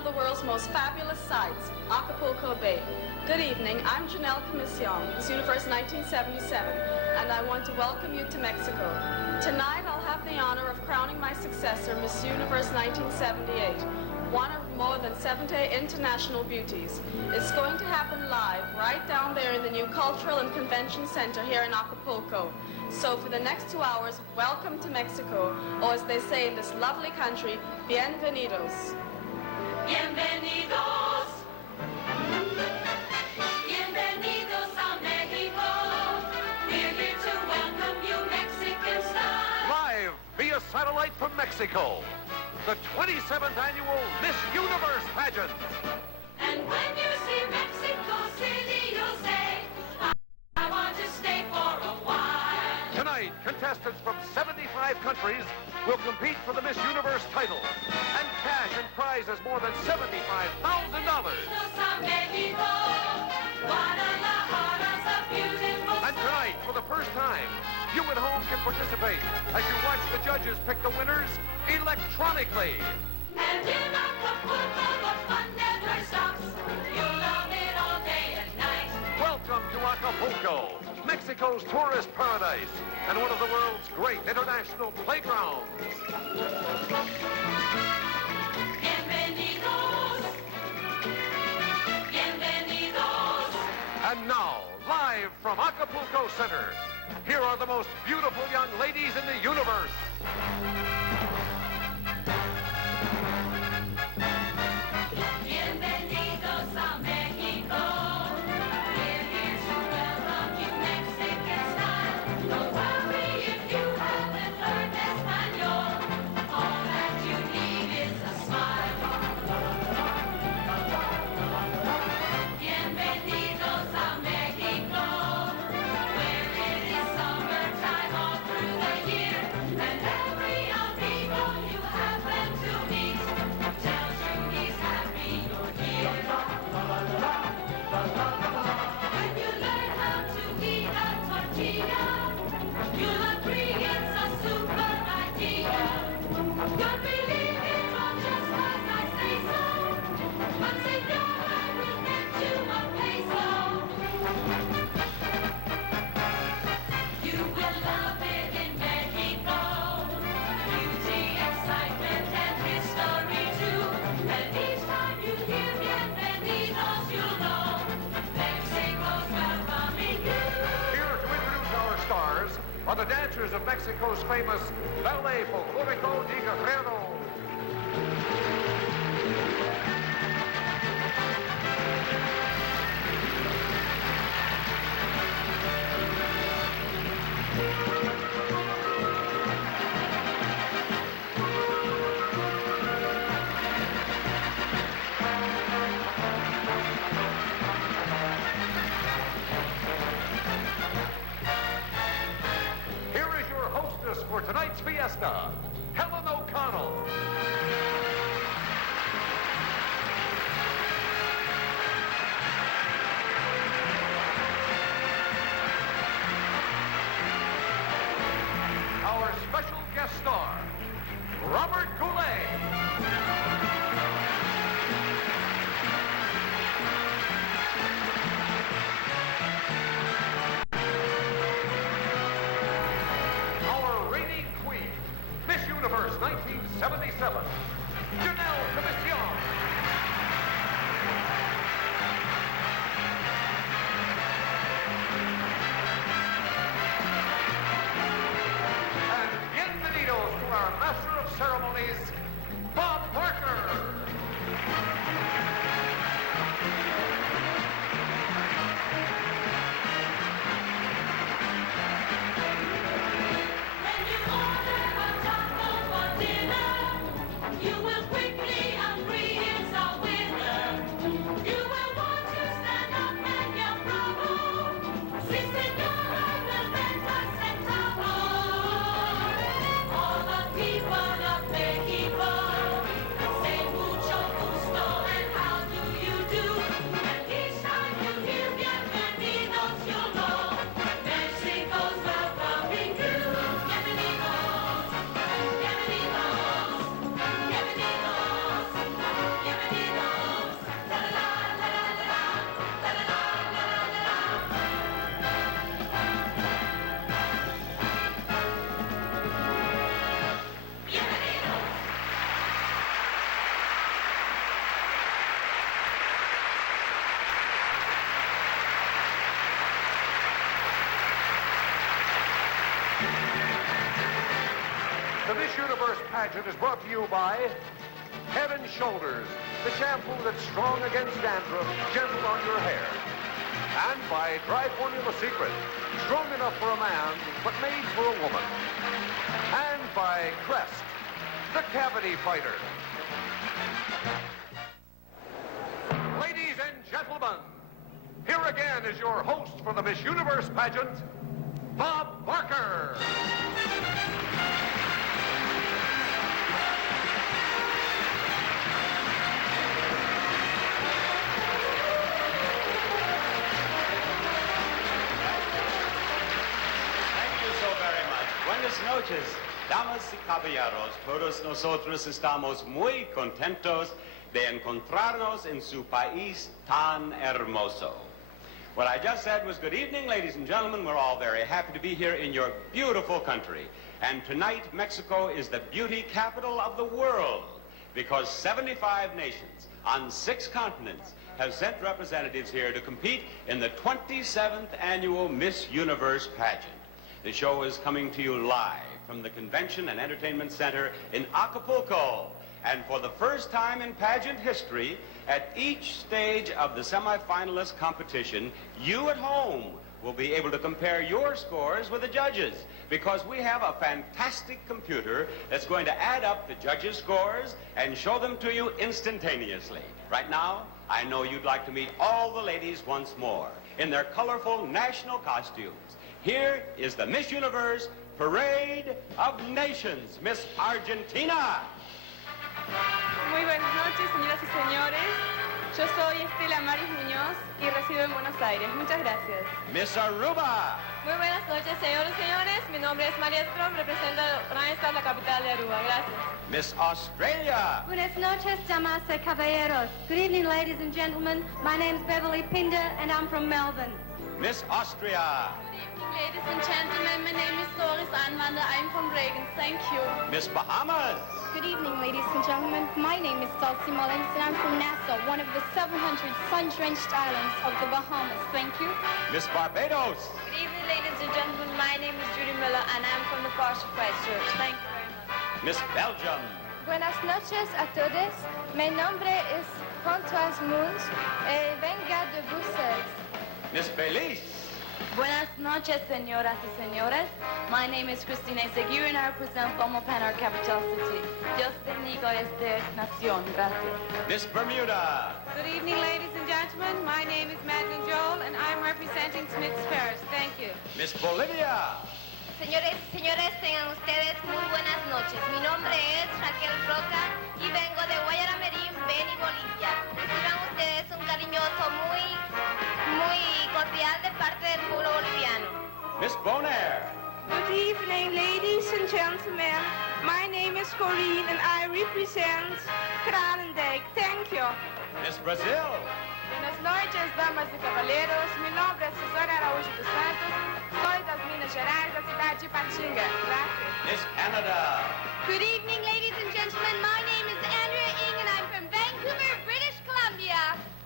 of the world's most fabulous sights, Acapulco Bay. Good evening, I'm Janelle Commission, Miss Universe 1977, and I want to welcome you to Mexico. Tonight I'll have the honor of crowning my successor, Miss Universe 1978, one of more than 70 international beauties. It's going to happen live, right down there in the new Cultural and Convention Center here in Acapulco. So for the next 2 hours, welcome to Mexico, or as they say in this lovely country, bienvenidos. Bienvenidos. Bienvenidos a Mexico. We're here to welcome you, Mexican style. Live via satellite from Mexico, the 27th annual Miss Universe pageant. And when you see Mexico City, you'll say, I want to stay for a while. Tonight, contestants from 75 countries will compete for the Miss Universe title and cash and prizes more than $75,000. Bienvenidos a Mexico. Guadalajara's a beautiful And tonight, for the first time, you at home can participate as you watch the judges pick the winners electronically. And in Acapulco, the fun never stops. You'll love it all day and night. Welcome to Acapulco, Mexico's tourist paradise and one of the world's great international playgrounds. Bienvenidos. Bienvenidos. And now, live from Acapulco Center, here are the most beautiful young ladies in the universe. Bienvenidos a Mexico. We're here to welcome you, Mexican style. Don't worry if you haven't learned Espanol. All that you need is a smile. Bienvenidos a Mexico, where it is summertime all through the year. And every amigo you happen to meet tells you he's happy you're here. When you learn how to eat a tortilla, you'll agree it's a super idea. Don't believe it all just 'cause I say so. But senor, I will get you a peso. You will love it in Mexico. Beauty, excitement, and history too. And each time you hear bienvenidos, you'll know Mexico's welcoming you. Here to introduce our stars are the dancers of Mexico's famous Ballet Folclórico de Guerrero. Here is your hostess for tonight's fiesta, Helen O'Connell. Our special guest star, Robert Goulet. Our reigning queen, Miss Universe 1977, Janelle Commission. And bienvenidos to our Master of Ceremonies, Bob Parker. When you order a taco for dinner, you The Miss Universe pageant is brought to you by Head & Shoulders, the shampoo that's strong against dandruff, gentle on your hair. And by Dry Formula Secret, strong enough for a man, but made for a woman. And by Crest, the cavity fighter. Ladies and gentlemen, here again is your host for the Miss Universe pageant, Bob Barker. Buenas noches, damas y caballeros. Todos nosotros estamos muy contentos de encontrarnos en su país tan hermoso. What I just said was good evening, ladies and gentlemen. We're all very happy to be here in your beautiful country. And tonight, Mexico is the beauty capital of the world because 75 nations on 6 continents have sent representatives here to compete in the 27th annual Miss Universe pageant. The show is coming to you live from the Convention and Entertainment Center in Acapulco. And for the first time in pageant history, at each stage of the semifinalist competition, you at home will be able to compare your scores with the judges because we have a fantastic computer that's going to add up the judges' scores and show them to you instantaneously. Right now, I know you'd like to meet all the ladies once more in their colorful national costumes. Here is the Miss Universe Parade of Nations, Miss Argentina. Muy buenas noches, señoras y señores. Yo soy Estela Maris Muñoz y resido en Buenos Aires. Muchas gracias. Miss Aruba. Muy buenas noches, señores y señores. Mi nombre es María Trom, represento a la capital de Aruba. Gracias. Miss Australia. Buenas noches, damas y caballeros. Good evening, ladies and gentlemen. My name is Beverly Pinder, and I'm from Melbourne. Miss Austria. Ladies and gentlemen, my name is Doris Anwander. I'm from Reagan. Thank you. Miss Bahamas. Good evening, ladies and gentlemen. My name is Dulcie Mullins, and I'm from Nassau, one of the 700 sun-drenched islands of the Bahamas. Thank you. Miss Barbados. Good evening, ladies and gentlemen. My name is Judy Miller, and I'm from the Parish of Christchurch. Thank you very much. Miss Belgium. Buenas noches a todos. Mi nombre es Françoise Moons, y venga de Bruselas. Miss Belize. Buenas noches, señoras y señores. My name is Cristina Seguir, and I represent Belmopan, our capital city. Dios bendiga esta nación. Gracias. Miss Bermuda. Good evening, ladies and gentlemen. My name is Madeline Joel, and I'm representing Smith's Parish. Thank you. Miss Bolivia. Señores y señores, tengan ustedes muy buenas noches. Mi nombre es Raquel Roca y vengo de Guayaramerín, Beni, Bolivia. Reciban ustedes un cariñoso, muy cordial de parte del pueblo boliviano. Miss Bonaire. Good evening, ladies and gentlemen. My name is Corrine and I represent Kralendijk. Thank you. Miss Brazil. Buenas noches, damas y caballeros. Mi nombre es Susana Araújo dos Santos. Soy das Minas Gerais, da cidade de Ipatinga. Gracias. Miss Canada. Good evening, ladies and gentlemen. My name is Andrea Ing and I'm from Vancouver, British Columbia.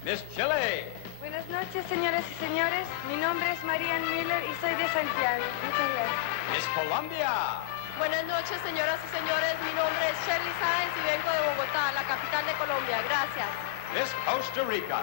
Miss Chile. Buenas noches, señoras y señores. Mi nombre es Marian Miller y soy de Santiago. Muchas gracias. Miss Colombia. Buenas noches, señoras y señores. Mi nombre es Shirley Sáenz y vengo de Bogotá, la capital de Colombia. Gracias. Miss Costa Rica.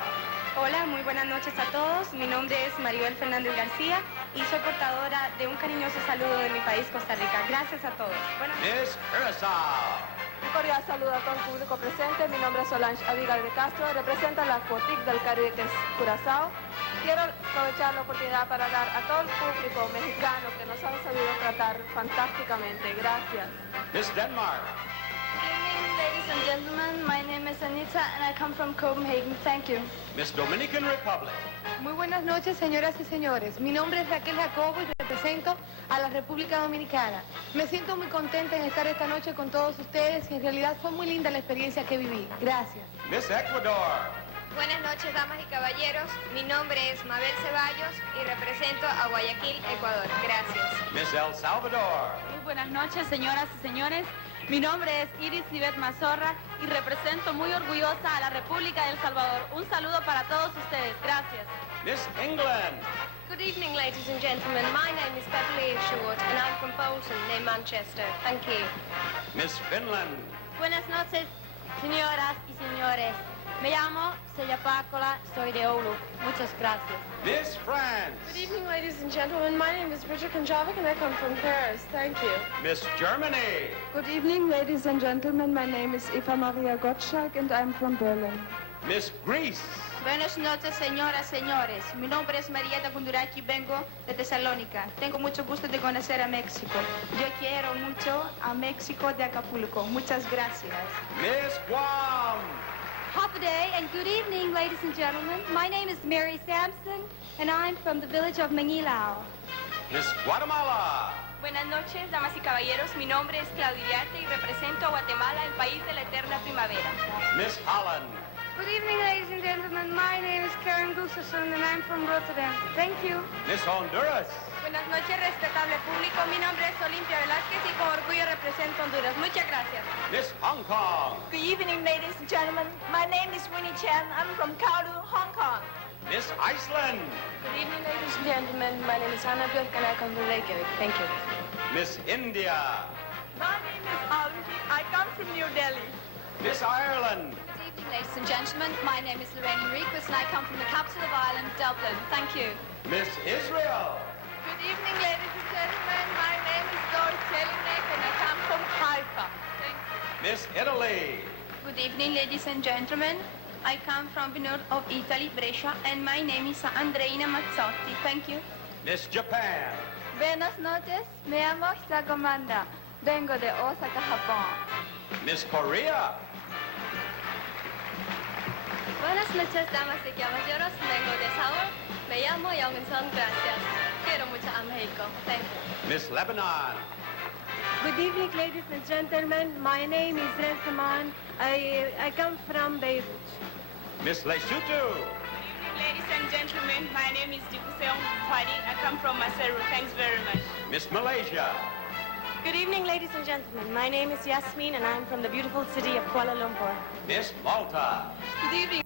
Hola, muy buenas noches a todos. Mi nombre es Maribel Fernández García y soy portadora de un cariñoso saludo de mi país, Costa Rica. Gracias a todos. Miss Curacao. Un cordial saludo a todo el público presente. Mi nombre es Solange Abigail de Castro. Represento la Cotic del Caribe, que es Curazao. Quiero aprovechar la oportunidad para dar a todo el público mexicano que nos han sabido tratar fantásticamente. Gracias. Miss Denmark. Good evening, ladies and gentlemen. My name is Anita and I come from Copenhagen. Thank you. Miss Dominican Republic. Muy buenas noches, señoras y señores. Mi nombre es Raquel Jacobo y represento a la República Dominicana. Me siento muy contenta en estar esta noche con todos ustedes y en realidad fue muy linda la experiencia que viví. Gracias. Miss Ecuador. Buenas noches, damas y caballeros. Mi nombre es Mabel Ceballos y represento a Guayaquil, Ecuador. Gracias. Miss El Salvador. Muy buenas noches, señoras y señores. Mi nombre es Iris Ivette Mazorra y represento muy orgullosa a la República de El Salvador. Un saludo para todos ustedes. Gracias. Miss England. Good evening, ladies and gentlemen. My name is Beverly Short, and I'm from Bolton, near Manchester. Thank you. Miss Finland. Buenas noches, señoras y señores. Me llamo Celia Pácola, soy de Oulu. Muchas gracias. Miss France. Good evening, ladies and gentlemen. My name is Bridget Konjovic, and I come from Paris. Thank you. Miss Germany. Good evening, ladies and gentlemen. My name is Eva Maria Gottschalk and I'm from Berlin. Miss Greece. Buenas noches, señoras, señores. Mi nombre es Marieta Kunduraki, vengo de Tesalónica. Tengo mucho gusto de conocer a México. Yo quiero mucho a México de Acapulco. Muchas gracias. Miss Guam. Half a day and good evening, ladies and gentlemen. My name is Mary Sampson, and I'm from the village of Manguilao. Miss Guatemala. Buenas noches, damas y caballeros. Mi nombre es Claudia Diarte y represento a Guatemala, el país de la eterna primavera. Miss Holland. Good evening, ladies and gentlemen. My name is Karen Gustafson and I'm from Rotterdam. Thank you. Miss Honduras. Buenas noches, respetable público. Mi nombre es Olimpia Velázquez y con orgullo represento Honduras. Muchas gracias. Miss Hong Kong. Good evening, ladies and gentlemen. My name is Winnie Chen. I'm from Kowloon, Hong Kong. Miss Iceland. Good evening, ladies and gentlemen. My name is Anna Björk and I come from Reykjavik. Thank you. Miss India. My name is Alvi. I come from New Delhi. Miss Ireland. Good evening, ladies and gentlemen. My name is Lorraine Enriquez, and I come from the capital of Ireland, Dublin. Thank you. Miss Israel. Good evening, ladies and gentlemen. My name is Doris Jelinek and I come from Haifa. Thank you. Miss Italy. Good evening, ladies and gentlemen. I come from the north of Italy, Brescia, and my name is Andreina Mazzotti. Thank you. Miss Japan. Buenas noches. Me llamo Hisako Manda. Vengo de Osaka, Japón. Miss Korea. Buenas noches, damas y caballeros. Vengo de Seoul. Me llamo Young-Sun. Gracias. Quiero mucho a México. Thank you. Miss Lebanon. Good evening, ladies and gentlemen. My name is Rensaman. I come from Beirut. Miss Lesotho. Ladies and gentlemen, my name is Dikuseong Twadi. I come from Maseru. Thanks very much. Miss Malaysia. Good evening, ladies and gentlemen. My name is Yasmin and I'm from the beautiful city of Kuala Lumpur. Miss Malta. Good evening.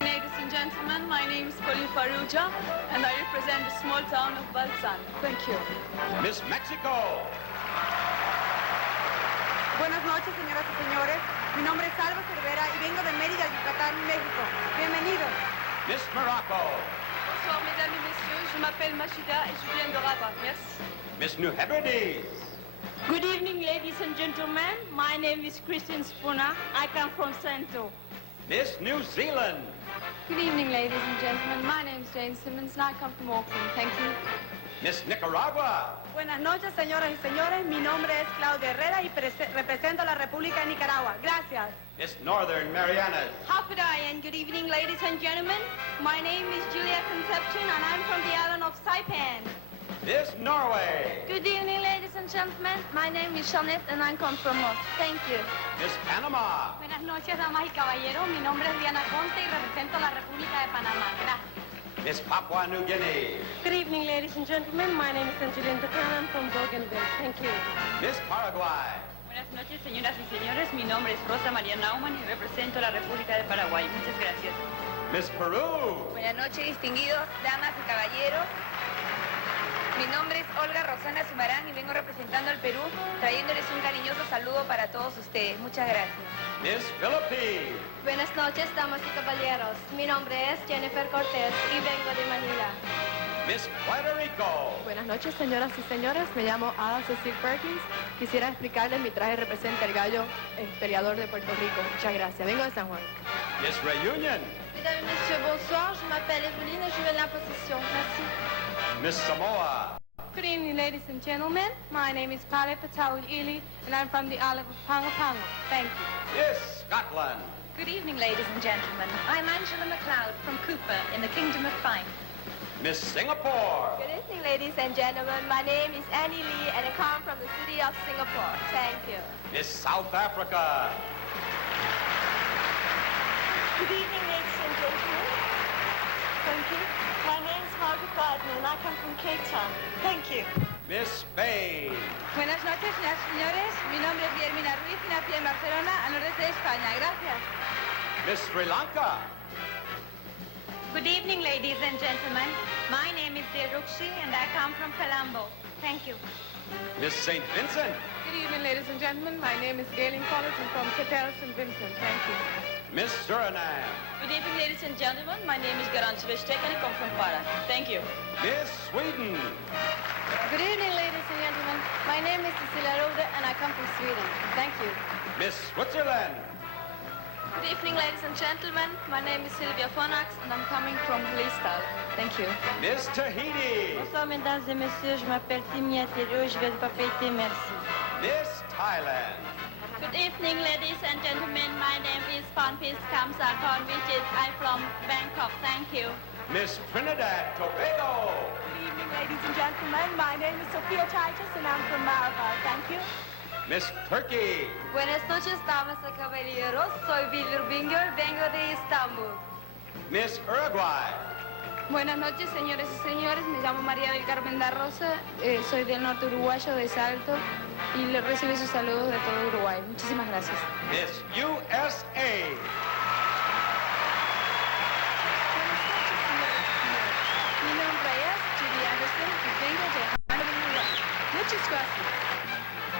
Ladies and gentlemen, my name is Colin Faruja and I represent the small town of Balsan. Thank you. Miss Mexico. Buenas noches, señoras y señores. Mi nombre es Alba Cervera y vengo de Mérida, Yucatán, México. Bienvenidos. Miss Morocco. Bonsoir, mesdames et messieurs. Je m'appelle Machida et je viens de Rabat. Merci. Miss New Hebrides. Good evening, ladies and gentlemen. My name is Christian Spooner. I come from Santo. Miss New Zealand. Good evening, ladies and gentlemen. My name is Jane Simmons and I come from Auckland. Thank you. Miss Nicaragua. Buenas noches, señoras y señores. Mi nombre es Claudia Herrera y represento a la República de Nicaragua. Gracias. Miss Northern Marianas. Hafidai and good evening, ladies and gentlemen. My name is Julia Conception and I'm from the island of Saipan. Miss Norway. Good evening, ladies and gentlemen. My name is Jeanette and I come from Moss. Thank you. Miss Panama. Buenas noches, damas y caballeros. Mi nombre es Diana Conte y represento a la República de Panamá. Gracias. Miss Papua New Guinea. Good evening, ladies and gentlemen. My name is Angelina Ducan. I'm from Bougainville. Thank you. Miss Paraguay. Buenas noches, señoras y señores. Mi nombre es Rosa María Naumann y represento a la República de Paraguay. Muchas gracias. Miss Peru. Buenas noches, distinguidos damas y caballeros. Mi nombre es Olga Rosana Sumarán y vengo representando al Perú, trayéndoles un cariñoso saludo para todos ustedes. Muchas gracias. Miss Philippines. Buenas noches, damas y caballeros. Mi nombre es Jennifer Cortés y vengo de Manila. Miss Puerto Rico. Buenas noches, señoras y señores. Me llamo Ada Cecil Perkins. Quisiera explicarles mi traje representa el gallo peleador de Puerto Rico. Muchas gracias. Vengo de San Juan. Miss Reunion. Mesdames et messieurs, bonsoir. Je m'appelle Evelyne et je viens de la position. Merci. Miss Samoa. Good evening, ladies and gentlemen. My name is Pale Patel Ili, and I'm from the island of Pago Pago. Thank you. Miss Scotland. Good evening, ladies and gentlemen. I'm Angela MacLeod from Cooper in the Kingdom of Fife. Miss Singapore. Good evening, ladies and gentlemen. My name is Annie Lee and I come from the city of Singapore. Thank you. Miss South Africa. Good evening, ladies and gentlemen. Thank you. My name is Margaret Gardner and I come from Cape Town. Thank you. Miss Spain. Buenas noches, señoras y señores. Mi nombre es Guillermina Ruiz y nací en Barcelona, al noreste de España. Gracias. Miss Sri Lanka. Good evening, ladies and gentlemen. My name is Derukshi and I come from Colombo. Thank you. Miss St. Vincent. Good evening, ladies and gentlemen. My name is Galen Collins. I'm from Catel St. Vincent. Thank you. Miss Suriname. Good evening, ladies and gentlemen. My name is Garanti Vestek and I come from Para. Thank you. Miss Sweden. Good evening, ladies and gentlemen. My name is Cecilia Rode and I come from Sweden. Thank you. Miss Switzerland. Good evening, ladies and gentlemen. My name is Sylvia Fonax and I'm coming from Listal. Thank you. Miss Tahiti. Bonsoir, mesdames et messieurs. Je m'appelle Timia Thériault. Je viens de Papeete. Merci. Miss Thailand. Good evening, ladies and gentlemen. My name is Ponpis Kamsakon Vijit. I'm from Bangkok. Thank you. Miss Trinidad Tobago. Good evening, ladies and gentlemen. My name is Sophia Titus and I'm from Maribor. Thank you. Miss Turkey. Buenas noches, damas y caballeros. Soy Billy Rubinger, vengo de Istanbul. Miss Uruguay. Buenas noches, señores y señores. Me llamo María del Carmen da Rosa. Soy del norte uruguayo, de Salto. Y le recibo sus saludos de todo Uruguay. Muchísimas gracias. Miss USA. Mi nombre es Judy Anderson y vengo de Harlem, Uruguay. Muchas gracias.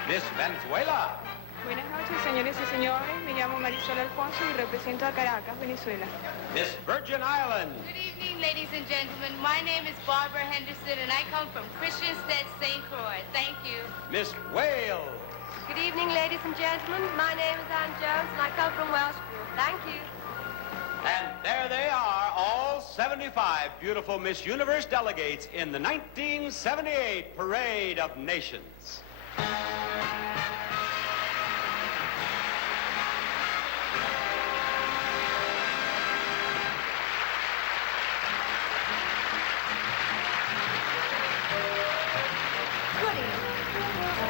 Miss Venezuela. Buenas noches, señores y señores. Me llamo Marisol Alfonso y represento a Caracas, Venezuela. Miss Virgin Islands. Good evening, ladies and gentlemen. My name is Barbara Henderson and I come from Christiansted, St. Croix. Thank you. Miss Wales. Good evening, ladies and gentlemen. My name is Anne Jones and I come from Welshpool. Thank you. And there they are, all 75 beautiful Miss Universe delegates in the 1978 Parade of Nations.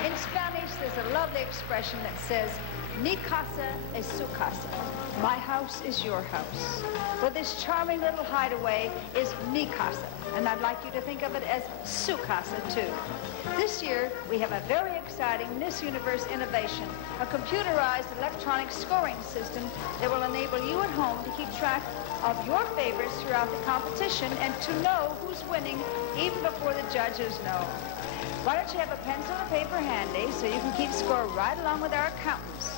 In Spanish, there's a lovely expression that says, Mi casa es su casa. My house is your house. Well, this charming little hideaway is mi casa, and I'd like you to think of it as su casa, too. This year, we have a very exciting Miss Universe innovation, a computerized electronic scoring system that will enable you at home to keep track of your favorites throughout the competition and to know who's winning even before the judges know. Why don't you have a pencil and paper handy so you can keep score right along with our accountants?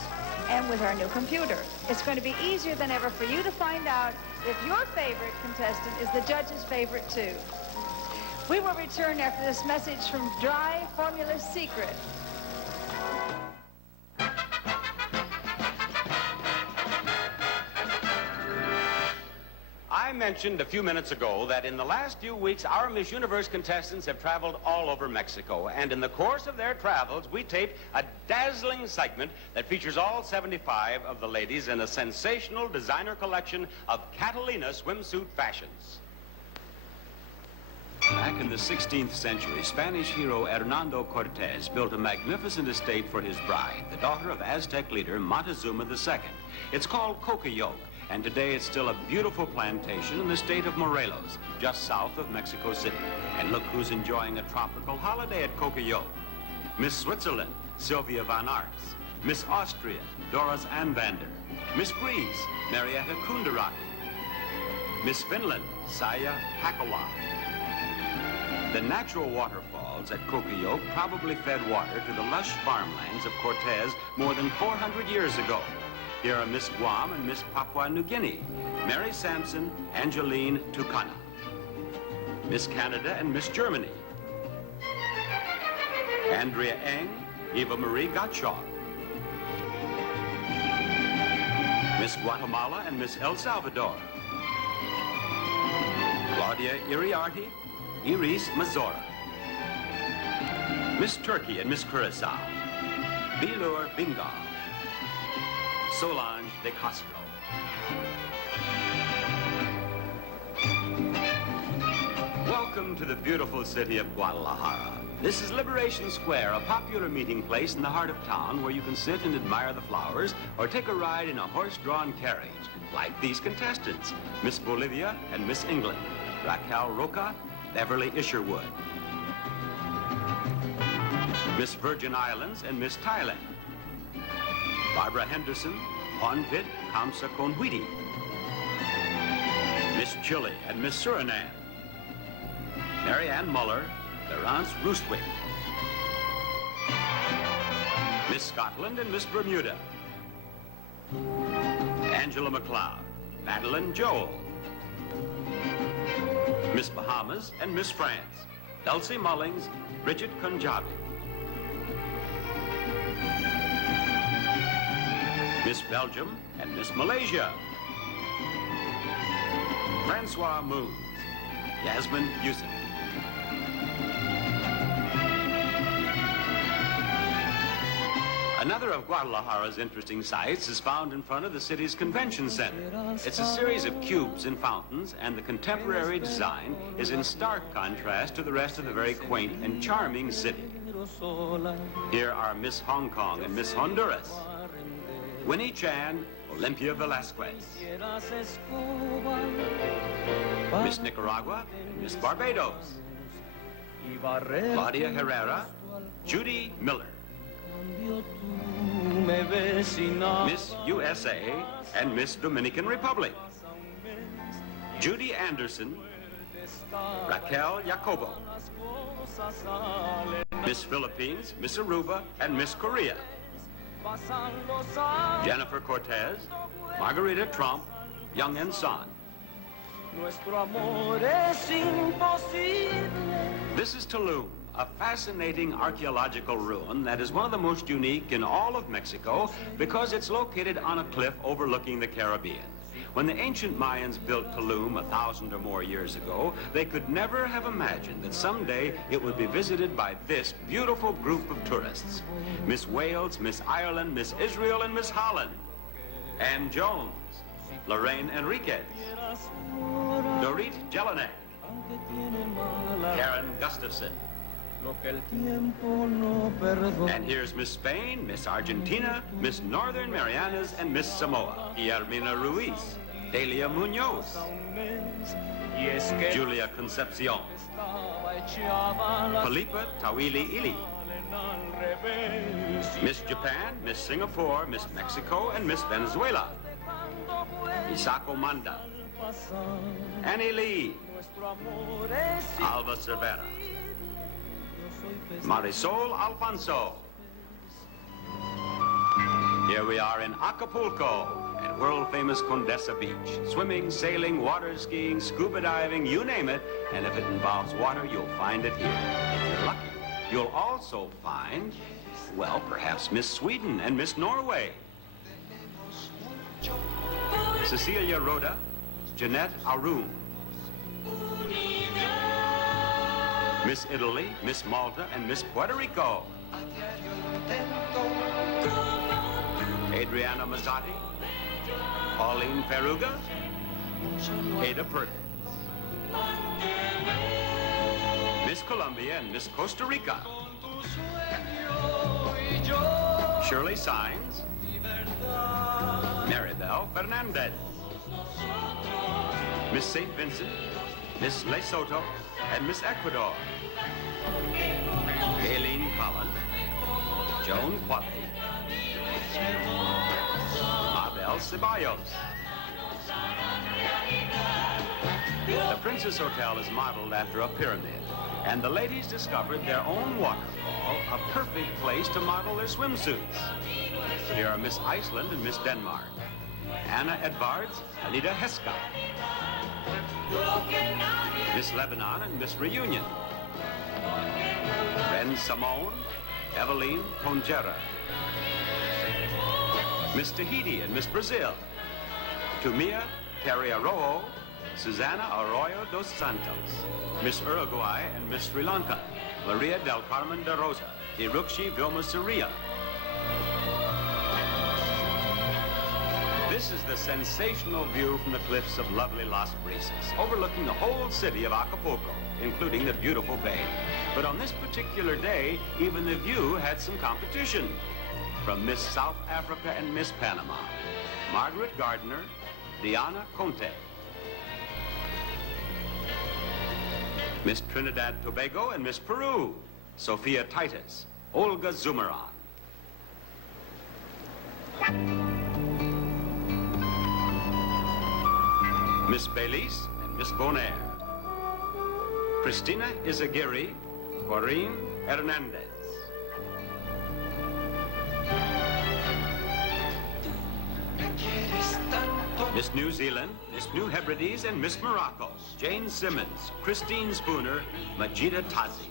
and with our new computer. It's going to be easier than ever for you to find out if your favorite contestant is the judge's favorite too. We will return after this message from Dry Formula Secret. I mentioned a few minutes ago that in the last few weeks, our Miss Universe contestants have traveled all over Mexico. And in the course of their travels, we taped a dazzling segment that features all 75 of the ladies in a sensational designer collection of Catalina swimsuit fashions. Back in the 16th century, Spanish hero Hernando Cortez built a magnificent estate for his bride, the daughter of Aztec leader Montezuma II. It's called Cocoyoc, and today it's still a beautiful plantation in the state of Morelos, just south of Mexico City. And look who's enjoying a tropical holiday at Cocoyoc. Miss Switzerland, Sylvia van Arts. Miss Austria, Doris Anvander. Miss Greece, Marietta Kundarati. Miss Finland, Saya Hakola. The natural waterfalls at Cocoyoc probably fed water to the lush farmlands of Cortez more than 400 years ago. Here are Miss Guam and Miss Papua New Guinea, Mary Sampson, Angeline Tucana. Miss Canada and Miss Germany. Andrea Eng, Eva Marie Gottschalk. Miss Guatemala and Miss El Salvador. Claudia Iriarte, Iris Mazora. Miss Turkey and Miss Curacao. Bilur Bingal. Solange de Castro. Welcome to the beautiful city of Guadalajara. This is Liberation Square, a popular meeting place in the heart of town where you can sit and admire the flowers or take a ride in a horse-drawn carriage, like these contestants, Miss Bolivia and Miss England, Raquel Roca, Beverly Isherwood. Miss Virgin Islands and Miss Thailand. Barbara Henderson, Ponpit Kamsa Konwiti. Miss Chile and Miss Suriname. Marianne Muller, Laurence Roostwick. Miss Scotland and Miss Bermuda. Angela McLeod, Madeline Joel. Miss Bahamas and Miss France, Dulcie Mullings, Bridget Kunjabi. Miss Belgium and Miss Malaysia. Francois Moons, Yasmin Yusuf. Another of Guadalajara's interesting sights is found in front of the city's convention center. It's a series of cubes and fountains, and the contemporary design is in stark contrast to the rest of the very quaint and charming city. Here are Miss Hong Kong and Miss Honduras. Winnie Chan, Olympia Velasquez. Miss Nicaragua and Miss Barbados. Claudia Herrera, Judy Miller. Miss USA and Miss Dominican Republic. Judy Anderson, Raquel Jacobo. Miss Philippines, Miss Aruba, and Miss Korea. Jennifer Cortez, Margarita Trump, Young and Son. This is Tulum, a fascinating archaeological ruin that is one of the most unique in all of Mexico because it's located on a cliff overlooking the Caribbean. When the ancient Mayans built Tulum 1,000 or more years ago, they could never have imagined that someday it would be visited by this beautiful group of tourists. Miss Wales, Miss Ireland, Miss Israel, and Miss Holland. Ann Jones, Lorraine Enriquez, Dorit Jelinek, Karen Gustafson. And here's Miss Spain, Miss Argentina, Miss Northern Marianas, and Miss Samoa. Guillermina Ruiz, Delia Munoz, Julia Concepcion, Felipa Tawili Ili, Miss Japan, Miss Singapore, Miss Mexico, and Miss Venezuela. Isako Manda, Annie Lee, Alva Cervera, Marisol Alfonso. Here we are in Acapulco at world-famous Condesa Beach. Swimming, sailing, water skiing, scuba diving, you name it. And if it involves water, you'll find it here. If you're lucky, you'll also find, well, perhaps Miss Sweden and Miss Norway. Cecilia Rhoda, Jeanette Arun. Miss Italy, Miss Malta, and Miss Puerto Rico. Adriana Mazzotti, Pauline Peruga, Ada Perkins. Miss Colombia and Miss Costa Rica. Shirley Sines, Maribel Fernandez. Miss St. Vincent, Miss Lesotho, and Miss Ecuador. Aileen Collins, Joan Qualley, Mabel Ceballos. The Princess Hotel is modeled after a pyramid, and the ladies discovered their own waterfall, a perfect place to model their swimsuits. Here are Miss Iceland and Miss Denmark, Anna Edvards, Anita Heska, Miss Lebanon and Miss Reunion, Ren Simone, Eveline Pongera, Miss Tahiti and Miss Brazil, Tumia Terriarojo, Susana Arroyo dos Santos, Miss Uruguay and Miss Sri Lanka, Maria del Carmen de Rosa, Irukshi Vilmasaria. This is the sensational view from the cliffs of lovely Las Brisas, overlooking the whole city of Acapulco, including the beautiful bay. But on this particular day, even the view had some competition. From Miss South Africa and Miss Panama, Margaret Gardner, Diana Conte. Miss Trinidad Tobago and Miss Peru, Sophia Titus, Olga Zumaran. Miss Belize and Miss Bonaire. Christina Izaguirre, Corinne Hernandez. Miss New Zealand, Miss New Hebrides, and Miss Morocco, Jane Simmons, Christine Spooner, Majida Tazi.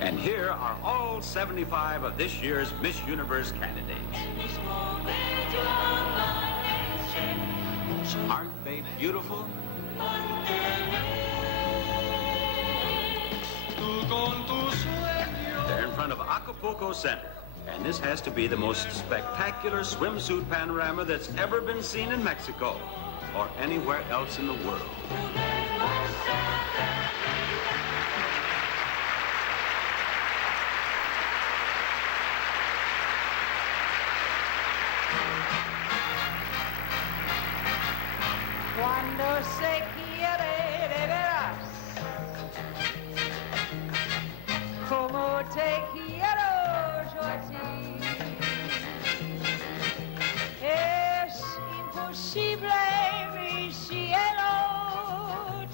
And here are all 75 of this year's Miss Universe candidates. Aren't they beautiful? They're in front of Acapulco Center, and this has to be the most spectacular swimsuit panorama that's ever been seen in Mexico or anywhere else in the world. Cuando se quiere de veras, como te quiero yo a ti, es imposible, mi cielo,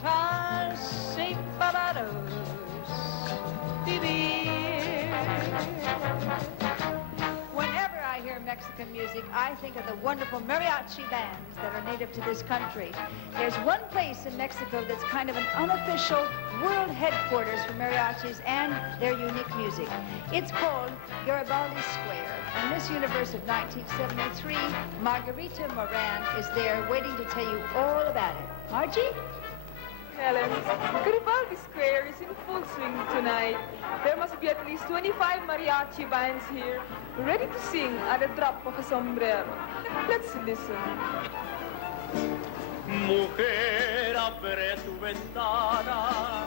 tan separados vivir. Whenever I hear Mexican music, I think of the wonderful mariachi bands that are native to this country. There's one place in Mexico that's kind of an unofficial world headquarters for mariachis and their unique music. It's called Garibaldi Square. And Miss Universe of 1973, Margarita Moran, is there waiting to tell you all about it. Margie? Helen, Garibaldi Square is in full swing tonight. There must be at least 25 mariachi bands here, ready to sing at the drop of a sombrero. Let's listen. Mujer, abre tu ventana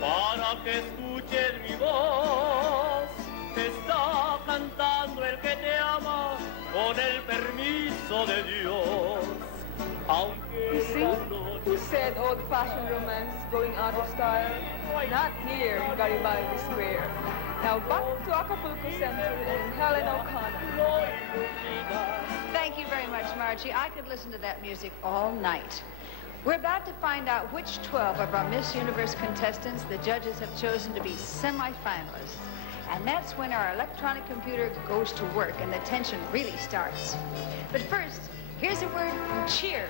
para que escuches mi voz. Está cantando el que te ama con el permiso de Dios. You see, who said old-fashioned romance is going out of style? Not here in Garibaldi Square. Now back to Acapulco Center and Helen O'Connor. Thank you very much, Margie. I could listen to that music all night. We're about to find out which 12 of our Miss Universe contestants the judges have chosen to be semi-finalists. And that's when our electronic computer goes to work and the tension really starts. But first, here's a word from cheer.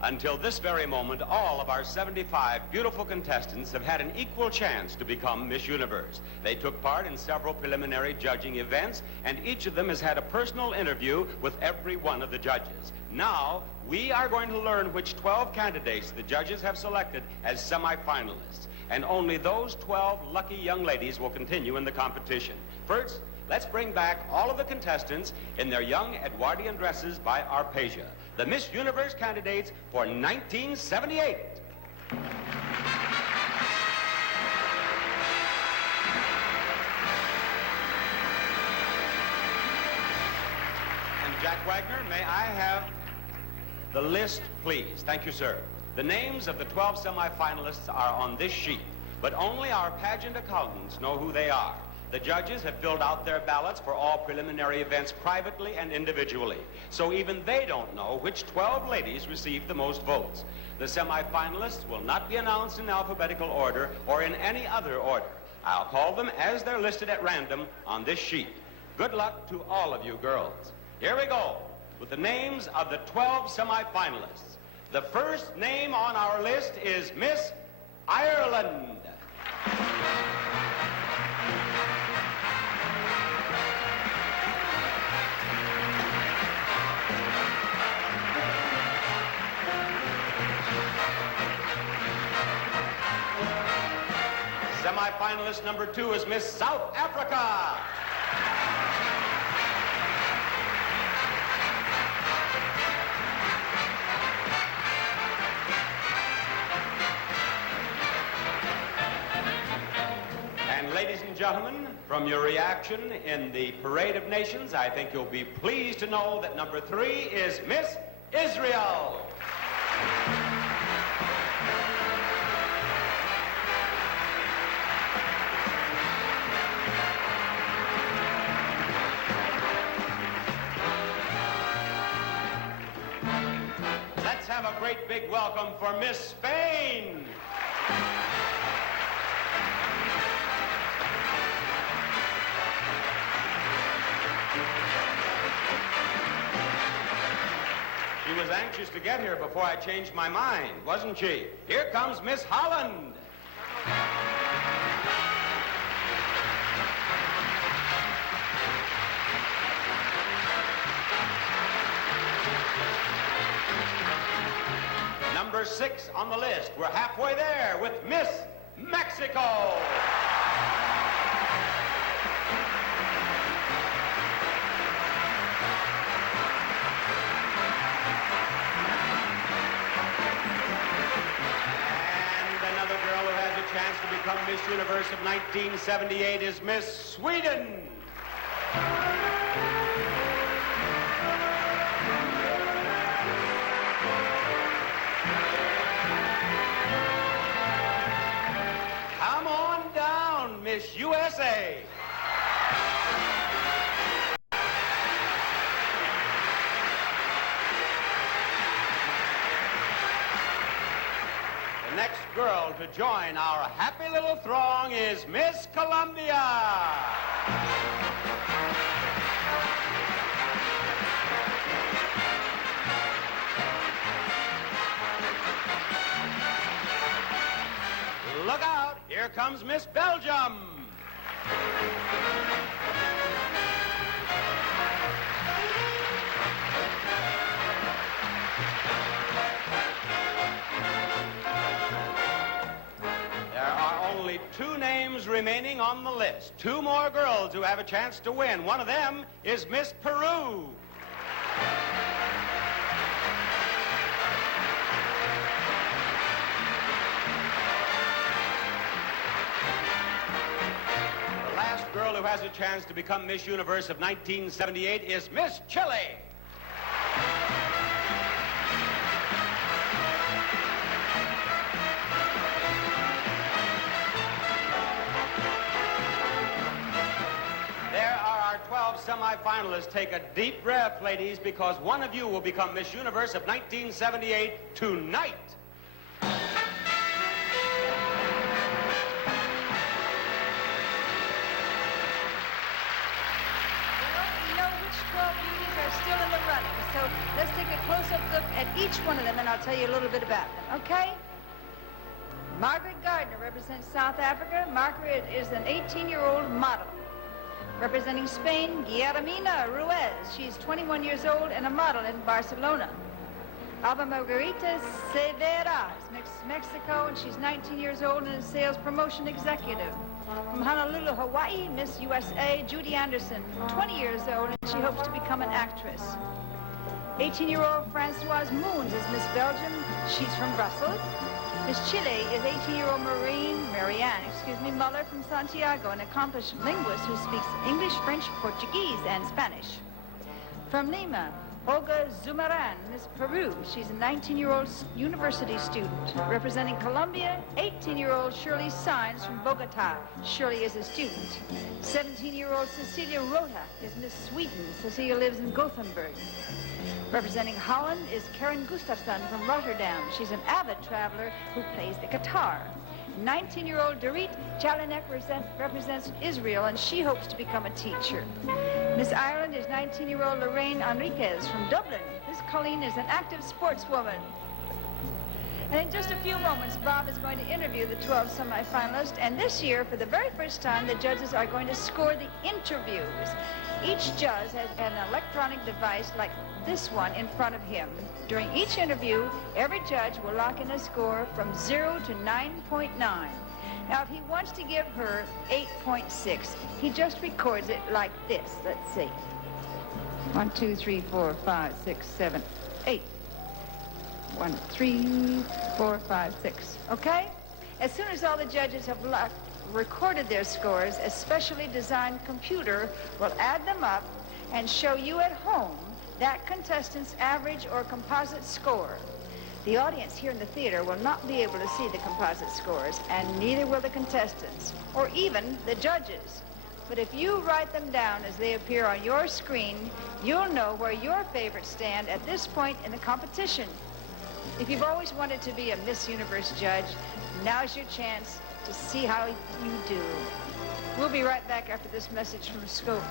Until this very moment, all of our 75 beautiful contestants have had an equal chance to become Miss Universe. They took part in several preliminary judging events, and each of them has had a personal interview with every one of the judges. Now, we are going to learn which 12 candidates the judges have selected as semi-finalists, and only those 12 lucky young ladies will continue in the competition. First, let's bring back all of the contestants in their young Edwardian dresses by Arpegia, the Miss Universe candidates for 1978. And Jack Wagner, may I have the list, please? Thank you, sir. The names of the 12 semi-finalists are on this sheet, but only our pageant accountants know who they are. The judges have filled out their ballots for all preliminary events privately and individually, so even they don't know which 12 ladies received the most votes. The semi-finalists will not be announced in alphabetical order or in any other order. I'll call them as they're listed at random on this sheet. Good luck to all of you girls. Here we go with the names of the 12 semi-finalists. The first name on our list is Miss Ireland. Semi-finalist number 2 is Miss South Africa. And ladies and gentlemen, from your reaction in the Parade of Nations, I think you'll be pleased to know that number 3 is Miss Israel. Have a great big welcome for Miss Spain. She was anxious to get here before I changed my mind, wasn't she? Here comes Miss Holland. Number 6 on the list. We're halfway there with Miss Mexico. And another girl who has a chance to become Miss Universe of 1978 is Miss Sweden. Miss USA. The next girl to join our happy little throng is Miss Columbia. Look out, here comes Miss Belgium. There are only 2 names remaining on the list. 2 more girls who have a chance to win. One of them is Miss Peru. Girl who has a chance to become Miss Universe of 1978 is Miss Chile. There are our 12 semifinalists, take a deep breath, ladies, because one of you will become Miss Universe of 1978 tonight. We know which 12 beauties are still in the running, so let's take a close-up look at each one of them, and I'll tell you a little bit about them, okay? Margaret Gardner represents South Africa. Margaret is an 18-year-old model. Representing Spain, Guillermina Ruiz. She's 21 years old and a model in Barcelona. Alba Margarita Severa is Mexico, and she's 19 years old and a sales promotion executive. From Honolulu, Hawaii, Miss USA, Judy Anderson, 20 years old, and she hopes to become an actress. 18-year-old Francoise Moons is Miss Belgium. She's from Brussels. Miss Chile is 18-year-old Marianne Muller from Santiago, an accomplished linguist who speaks English, French, Portuguese, and Spanish. From Lima, Olga Zumaran, Miss Peru. She's a 19-year-old university student. Representing Colombia, 18-year-old Shirley Sines from Bogota. Shirley is a student. 17-year-old Cecilia Rota is Miss Sweden. Cecilia lives in Gothenburg. Representing Holland is Karen Gustafsson from Rotterdam. She's an avid traveler who plays the guitar. 19-year-old Dorit Jelinek represents Israel, and she hopes to become a teacher. Miss Ireland is 19-year-old Lorraine Enriquez from Dublin. Miss Colleen is an active sportswoman. And in just a few moments, Bob is going to interview the 12 semifinalists, and this year, for the very first time, the judges are going to score the interviews. Each judge has an electronic device like this one in front of him. During each interview, every judge will lock in a score from 0 to 9.9. Now, if he wants to give her 8.6, he just records it like this. Let's see. 1, 2, 3, 4, 5, 6, 7, 8. 1, 3, 4, 5, 6. Okay? As soon as all the judges have recorded their scores, a specially designed computer will add them up and show you at home that contestant's average or composite score. The audience here in the theater will not be able to see the composite scores, and neither will the contestants, or even the judges. But if you write them down as they appear on your screen, you'll know where your favorites stand at this point in the competition. If you've always wanted to be a Miss Universe judge, now's your chance to see how you do. We'll be right back after this message from Scope.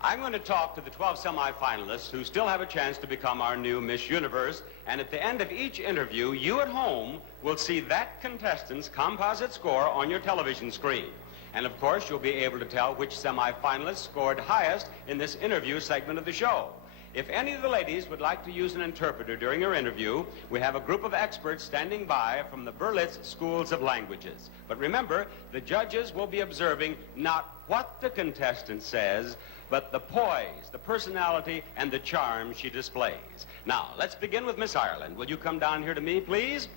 I'm going to talk to the 12 semifinalists who still have a chance to become our new Miss Universe, and at the end of each interview, you at home will see that contestant's composite score on your television screen. And of course, you'll be able to tell which semifinalists scored highest in this interview segment of the show. If any of the ladies would like to use an interpreter during your interview, we have a group of experts standing by from the Berlitz Schools of Languages. But remember, the judges will be observing not what the contestant says, but the poise, the personality, and the charm she displays. Now, let's begin with Miss Ireland. Will you come down here to me, please?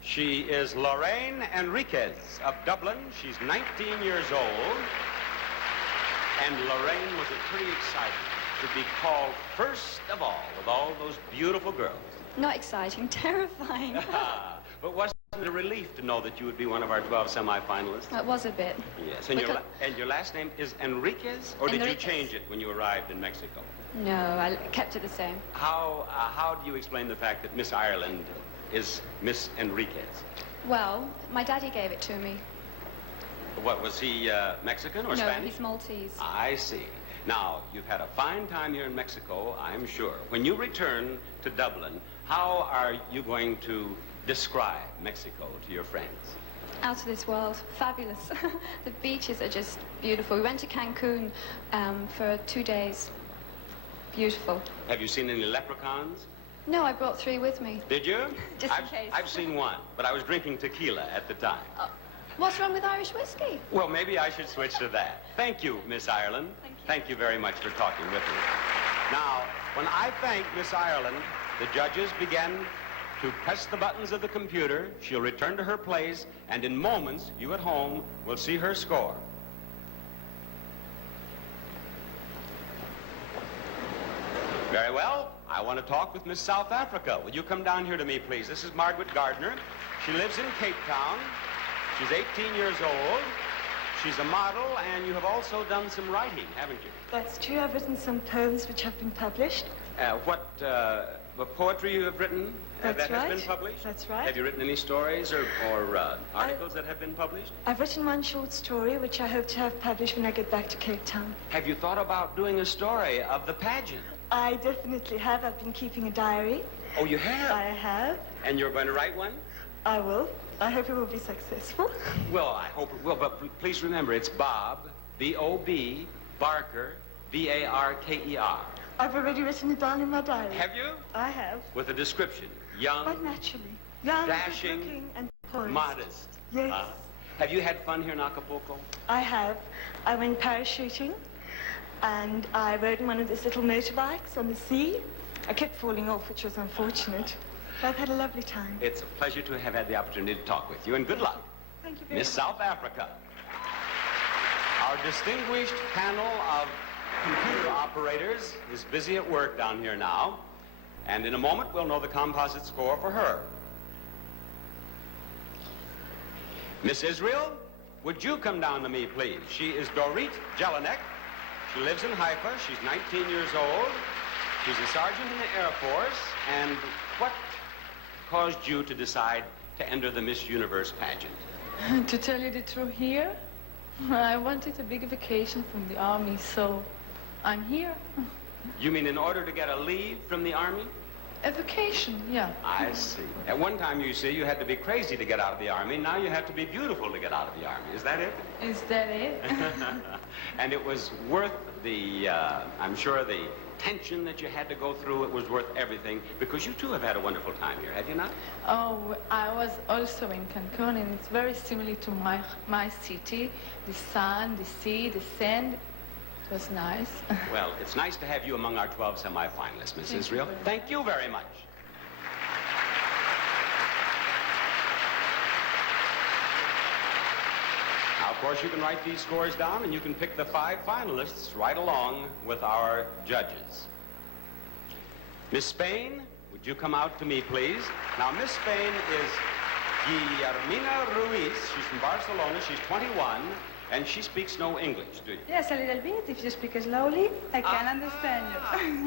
She is Lorraine Enriquez of Dublin. She's 19 years old. And Lorraine was pretty excited to be called first of all those beautiful girls. Not exciting, terrifying. But wasn't it a relief to know that you would be one of our 12 semifinalists? It was a bit. Yes, and your last name is Enriquez? Or did you change it when you arrived in Mexico? No, I kept it the same. How do you explain the fact that Miss Ireland is Miss Enriquez? Well, my daddy gave it to me. What, was he Mexican or Spanish? No, he's Maltese. I see. Now, you've had a fine time here in Mexico, I'm sure. When you return to Dublin, how are you going to describe Mexico to your friends? Out of this world. Fabulous. The beaches are just beautiful. We went to Cancun for 2 days. Beautiful. Have you seen any leprechauns? No, I brought 3 with me. Did you? Just in case. I've seen one, but I was drinking tequila at the time. What's wrong with Irish whiskey? Well, maybe I should switch to that. Thank you, Miss Ireland. Thank you very much for talking with me. Now, when I thank Miss Ireland, the judges begin to press the buttons of the computer. She'll return to her place, and in moments, you at home will see her score. Very well. I want to talk with Miss South Africa. Will you come down here to me, please? This is Margaret Gardner. She lives in Cape Town. She's 18 years old. She's a model, and you have also done some writing, haven't you? That's true. I've written some poems which have been published. What poetry you have written that That's has right. been published? That's right. Have you written any stories or articles that have been published? I've written one short story which I hope to have published when I get back to Cape Town. Have you thought about doing a story of the pageant? I definitely have. I've been keeping a diary. Oh, you have? I have. And you're going to write one? I will. I hope it will be successful. Well, I hope it will, but please remember, it's Bob, B-O-B, Barker, B-A-R-K-E-R. I've already written it down in my diary. Have you? I have. With a description. Young, Quite naturally. Young, dashing, good-looking, and poised. modest. Yes. Have you had fun here in Acapulco? I have. I went parachuting, and I rode in one of those little motorbikes on the sea. I kept falling off, which was unfortunate. But I've had a lovely time. It's a pleasure to have had the opportunity to talk with you, and good luck. Thank you very Miss much. South Africa. Our distinguished panel of computer operators is busy at work down here now, and in a moment we'll know the composite score for her. Miss Israel, would you come down to me, please? She is Dorit Jelinek. She lives in Haifa. She's 19 years old. She's a sergeant in the Air Force. And what caused you to decide to enter the Miss Universe pageant? To tell you the truth here, I wanted a big vacation from the army, so I'm here. You mean in order to get a leave from the Army? A vacation, yeah. I see. At one time, you see, you had to be crazy to get out of the Army. Now you have to be beautiful to get out of the Army. Is that it? Is that it? And it was worth the, I'm sure, the tension that you had to go through. It was worth everything, because you too have had a wonderful time here, have you not? Oh, I was also in Cancun, and it's very similar to my city. The sun, the sea, the sand. It was nice. Well, it's nice to have you among our 12 semifinalists, Miss Israel. Thank you very much. Now, of course, you can write these scores down, and you can pick the 5 finalists right along with our judges. Miss Spain, would you come out to me, please? Now, Miss Spain is Guillermina Ruiz. She's from Barcelona. She's 21. And she speaks no English, do you? Yes, a little bit. If you speak slowly, I can understand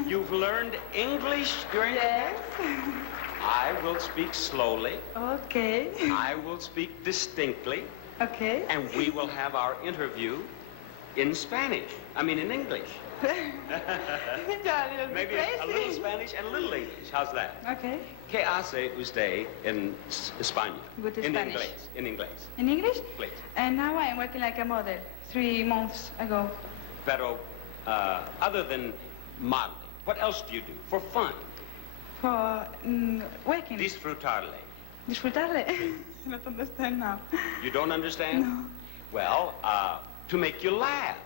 you. You've learned English during Yes. I will speak slowly. Okay. I will speak distinctly. Okay. And we will have our interview in Spanish. I mean, in English. You're a little bit Maybe crazy. a little Spanish and a little English. How's that? Okay. ¿Qué hace usted en España? Good in Spanish. English. In English. In English? Please. And now I'm working like a model 3 months ago. Pero, other than modeling, what else do you do for fun? For working. Disfrutarle. Disfrutarle. I don't understand now. You don't understand? No. Well, to make you laugh,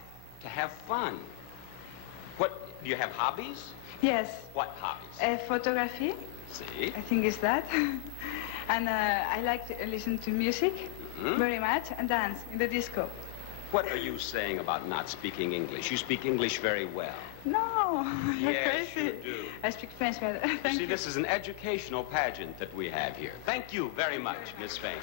to have fun. What, do you have hobbies? Yes. What hobbies? Photography. See? I think it's that. And I like to listen to music very much and dance in the disco. What are you saying about not speaking English? You speak English very well. No, you're Yes, crazy. you do. I speak French better. Thank See, you. this is an educational pageant that we have here. Thank you very much, Miss Fain.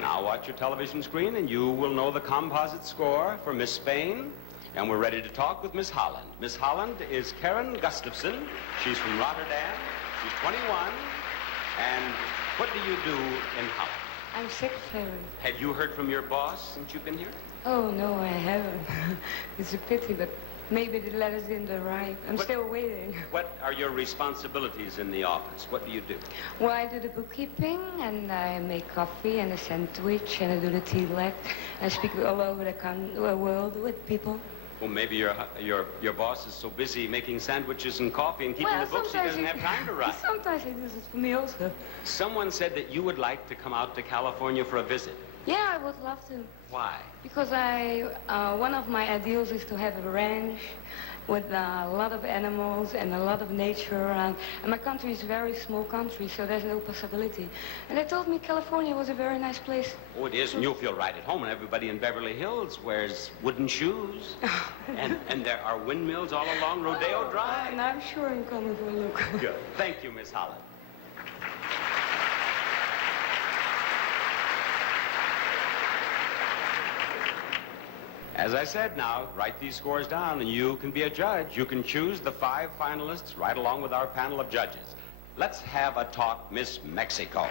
Now watch your television screen and you will know the composite score for Miss Spain. And we're ready to talk with Miss Holland. Miss Holland is Karen Gustafson. She's from Rotterdam. She's 21. And what do you do in Holland? I'm secretary. Have you heard from your boss since you've been here? Oh, no, I haven't. It's a pity, but maybe the letters didn't arrive. I'm still waiting. What are your responsibilities in the office? What do you do? Well, I do the bookkeeping, and I make coffee and a sandwich, and I do the tea leg. I speak all over the world with people. Well, maybe your boss is so busy making sandwiches and coffee and keeping the books he doesn't have time to write. Sometimes he does it for me also. Someone said that you would like to come out to California for a visit. Yeah, I would love to. Why? Because one of my ideals is to have a ranch with a lot of animals and a lot of nature around. And my country is a very small country, so there's no possibility. And they told me California was a very nice place. Oh, it is, and you'll feel right at home, and everybody in Beverly Hills wears wooden shoes. and there are windmills all along Rodeo Drive. And I'm sure I'm coming for a look. Good. Thank you, Miss Holland. As I said now, write these scores down and you can be a judge. You can choose the 5 finalists right along with our panel of judges. Let's have a talk, Miss Mexico.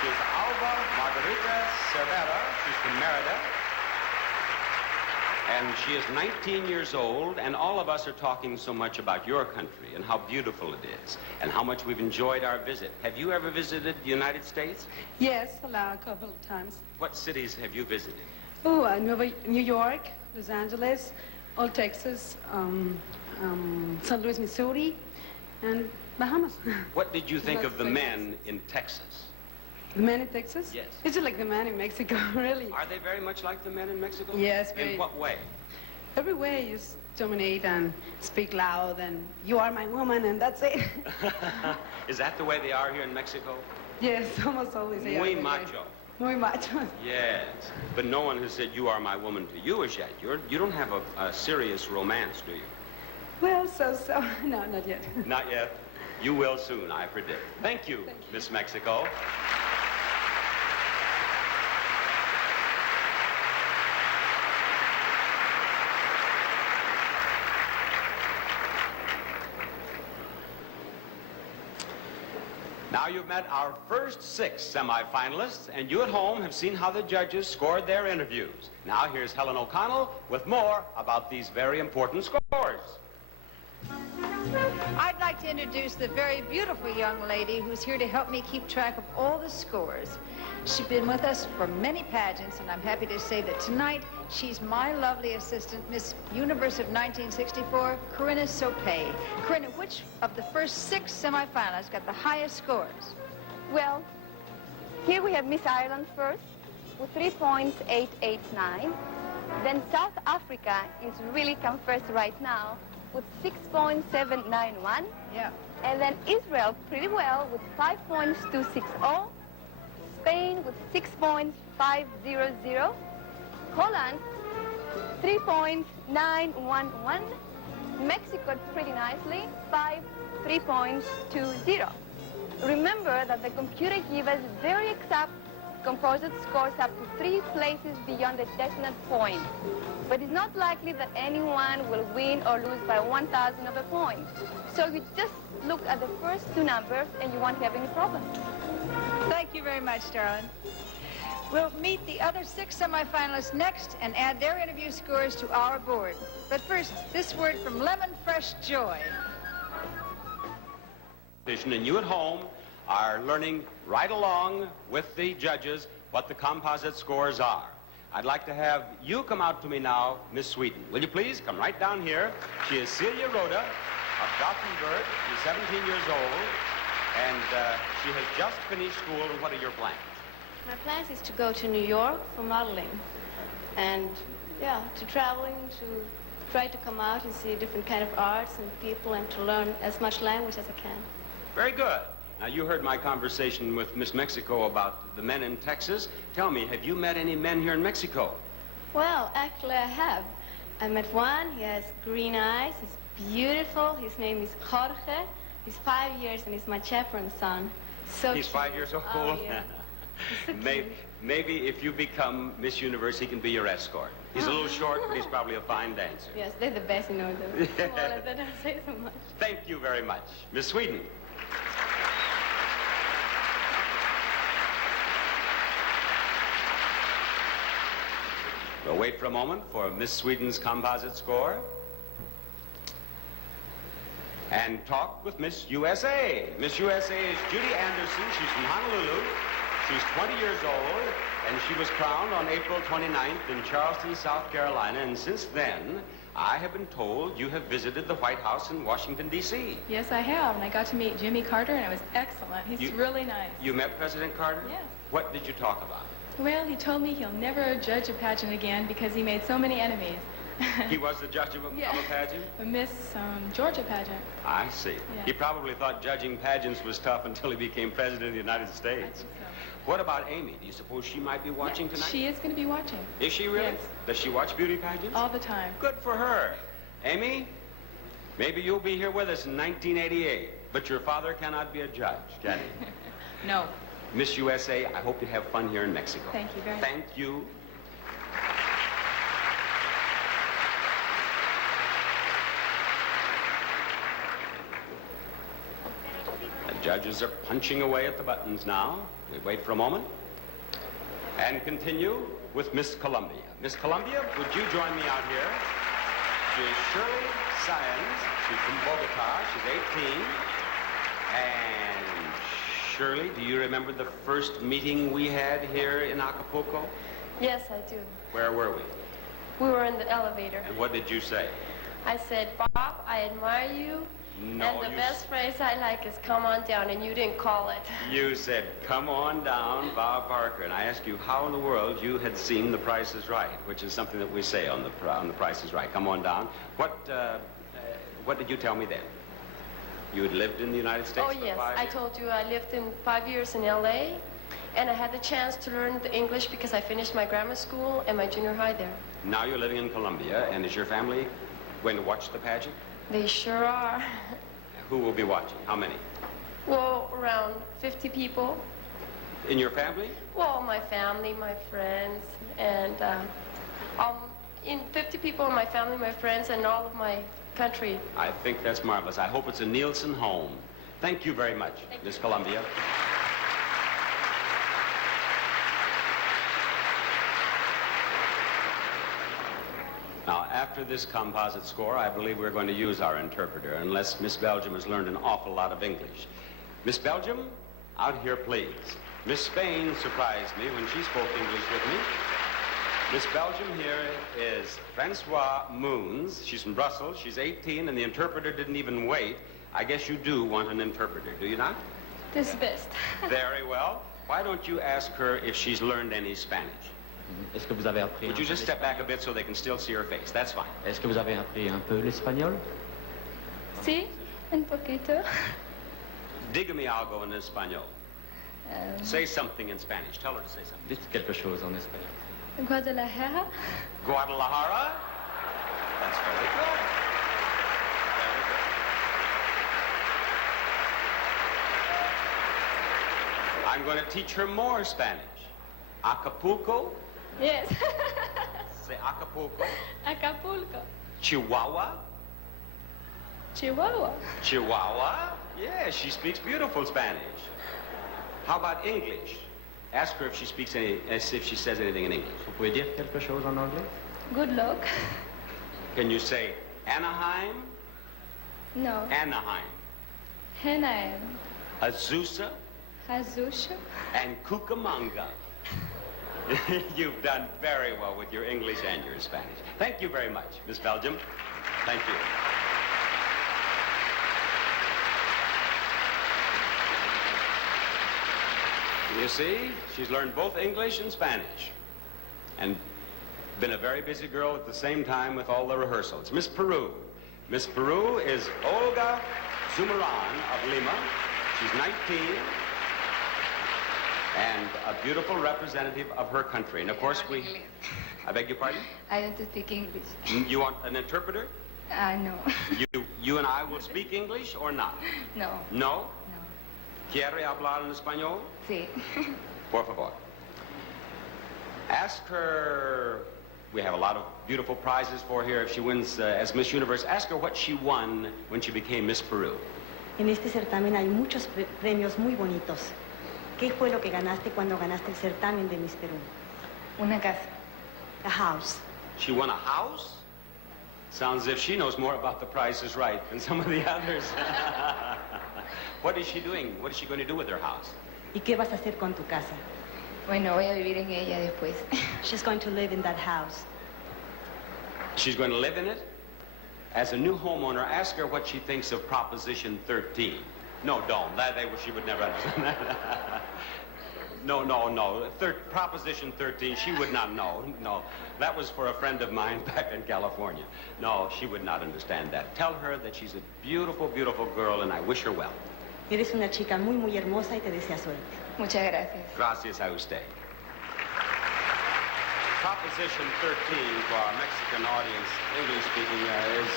She's Alba Margarita Cervera. She's from Merida. And she is 19 years old, and all of us are talking so much about your country and how beautiful it is and how much we've enjoyed our visit. Have you ever visited the United States? Yes, a couple of times. What cities have you visited? Oh, New York, Los Angeles, Old Texas, St. Louis, Missouri, and Bahamas. What did you think of the men in Texas? The men in Texas? Yes. It's just like the men in Mexico, really. Are they very much like the men in Mexico? Yes, very. In what way? Every way you dominate and speak loud and you are my woman and that's it. Is that the way they are here in Mexico? Yes, almost always. They Muy are macho. Muy macho. Yes, but no one has said you are my woman to you as yet. You don't have a serious romance, do you? Well, so. No, not yet. Not yet. You will soon, I predict. Thank you, Miss Mexico. Now you've met our first 6 semifinalists, and you at home have seen how the judges scored their interviews. Now here's Helen O'Connell with more about these very important scores. I'd like to introduce the very beautiful young lady who's here to help me keep track of all the scores. She's been with us for many pageants, and I'm happy to say that tonight she's my lovely assistant, Miss Universe of 1964, Corinna Sopay. Corinna, which of the first 6 semifinalists got the highest scores? Well, here we have Miss Ireland first with 3.889. Then South Africa is really come first right now with 6.791. Yeah. And then Israel pretty well with 5.260. Spain with 6.500. Holland 3.911. Mexico pretty nicely 3.20. Remember that the computer gives us very exact composite scores up to 3 places beyond the decimal point. But it's not likely that anyone will win or lose by 1,000 of a point. So you just look at the first 2 numbers and you won't have any problem. Thank you very much, darling. We'll meet the other 6 semifinalists next and add their interview scores to our board. But first, this word from Lemon Fresh Joy. And you at home are learning right along with the judges what the composite scores are. I'd like to have you come out to me now, Miss Sweden. Will you please come right down here? She is Celia Rhoda of Gothenburg. She's 17 years old, and she has just finished school. And what are your plans? My plans is to go to New York for modeling, and to traveling, to try to come out and see different kind of arts and people, and to learn as much language as I can. Very good. Now, you heard my conversation with Miss Mexico about the men in Texas. Tell me, have you met any men here in Mexico? Well, actually, I have. I met one. He has green eyes. He's beautiful. His name is Jorge. He's 5 years, and he's my chaperone's son. So he's 5 years old? Oh, yeah. So maybe if you become Miss Universe, he can be your escort. He's a little short, but he's probably a fine dancer. Yes, they're the best, you know, the smaller that I say so much. Thank you very much. Miss Sweden. We'll wait for a moment for Miss Sweden's composite score. And talk with Miss USA. Miss USA is Judy Anderson. She's from Honolulu. She's 20 years old, and she was crowned on April 29th in Charleston, South Carolina. And since then, I have been told you have visited the White House in Washington, D.C. Yes, I have, and I got to meet Jimmy Carter, and it was excellent. He's really nice. You met President Carter? Yes. What did you talk about? Well, he told me he'll never judge a pageant again because he made so many enemies. He was the judge of a pageant? Miss Georgia pageant. I see. Yeah. He probably thought judging pageants was tough until he became president of the United States. What about Amy? Do you suppose she might be watching tonight? She is going to be watching. Is she really? Yes. Does she watch beauty pageants? All the time. Good for her. Amy, maybe you'll be here with us in 1988, but your father cannot be a judge, can he? No. Miss USA, I hope you have fun here in Mexico. Thank you very much. Thank you. The judges are punching away at the buttons now. We wait for a moment. And continue with Miss Columbia. Miss Columbia, would you join me out here? She's Shirley Sáenz. She's from Bogota. She's 18. And Shirley, do you remember the first meeting we had here in Acapulco? Yes, I do. Where were we? We were in the elevator. And what did you say? I said, Bob, I admire you. No, and the best phrase I like is come on down, and you didn't call it. You said, come on down, Bob Barker. And I asked you how in the world you had seen The Price is Right, which is something that we say on The Price is Right. Come on down. What did you tell me then? You had lived in the United States Oh, for yes. 5 I years? told you I lived in 5 years in L.A., and I had the chance to learn the English because I finished my grammar school and my junior high there. Now you're living in Colombia, and is your family going to watch the pageant? They sure are. Who will be watching? How many? Well, around 50 people. In your family? Well, my family, my friends, and in 50 people in my family, my friends, and all of my country. I think that's marvelous. I hope it's a Nielsen home. Thank you very much, Miss Columbia. Now, after this composite score, I believe we're going to use our interpreter, unless Miss Belgium has learned an awful lot of English. Miss Belgium, out here, please. Miss Spain surprised me when she spoke English with me. Miss Belgium here is Francois Moons. She's from Brussels. She's 18, and the interpreter didn't even wait. I guess you do want an interpreter, do you not? This best. Very well. Why don't you ask her if she's learned any Spanish? Est-ce que vous avez appris Would you just step back a bit so they can still see her face? That's fine. Est-ce que vous avez appris un peu l'espagnol? Sí, un poquito. Dígame algo en español. Say something in Spanish. Tell her to say something. Dites quelque chose en espagnol. Guadalajara. Guadalajara? That's very good. Very good. I'm going to teach her more Spanish. Acapulco? Yes. Say Acapulco. Acapulco. Chihuahua? Chihuahua. Chihuahua? Yeah, she speaks beautiful Spanish. How about English? Ask her if she speaks if she says anything in English. Vous pouvez dire quelque chose en anglais? Good luck. Can you say Anaheim? No. Anaheim. Anaheim. Azusa? Azusa. And Cucamonga. You've done very well with your English and your Spanish. Thank you very much, Miss Belgium. Thank you. You see, she's learned both English and Spanish. And been a very busy girl at the same time with all the rehearsals. Miss Peru. Miss Peru is Olga Zumaran of Lima. She's 19. And a beautiful representative of her country. And of course I beg your pardon? I don't speak English. You want an interpreter? No. You and I will speak English or not? No. No? ¿Quiere hablar en español? Sí. Por favor. Ask her, we have a lot of beautiful prizes for her if she wins as Miss Universe. Ask her what she won when she became Miss Peru. En este certamen hay muchos premios muy bonitos. ¿Qué fue lo que ganaste cuando ganaste el certamen de Miss Perú? Una casa. A house. She won a house? Sounds as if she knows more about The Price is Right than some of the others. What is she doing? What is she going to do with her house? ¿Y qué vas a hacer con tu casa? Bueno, voy a vivir en ella después. She's going to live in that house. She's going to live in it? As a new homeowner, ask her what she thinks of Proposition 13. No, don't. She would never understand that. No. Proposition 13, she would not know. No, that was for a friend of mine back in California. No, she would not understand that. Tell her that she's a beautiful, beautiful girl, and I wish her well. Eres una chica muy, muy hermosa y te desea suerte. Muchas gracias. Gracias a usted. Proposition 13 for our Mexican audience, English speaking, is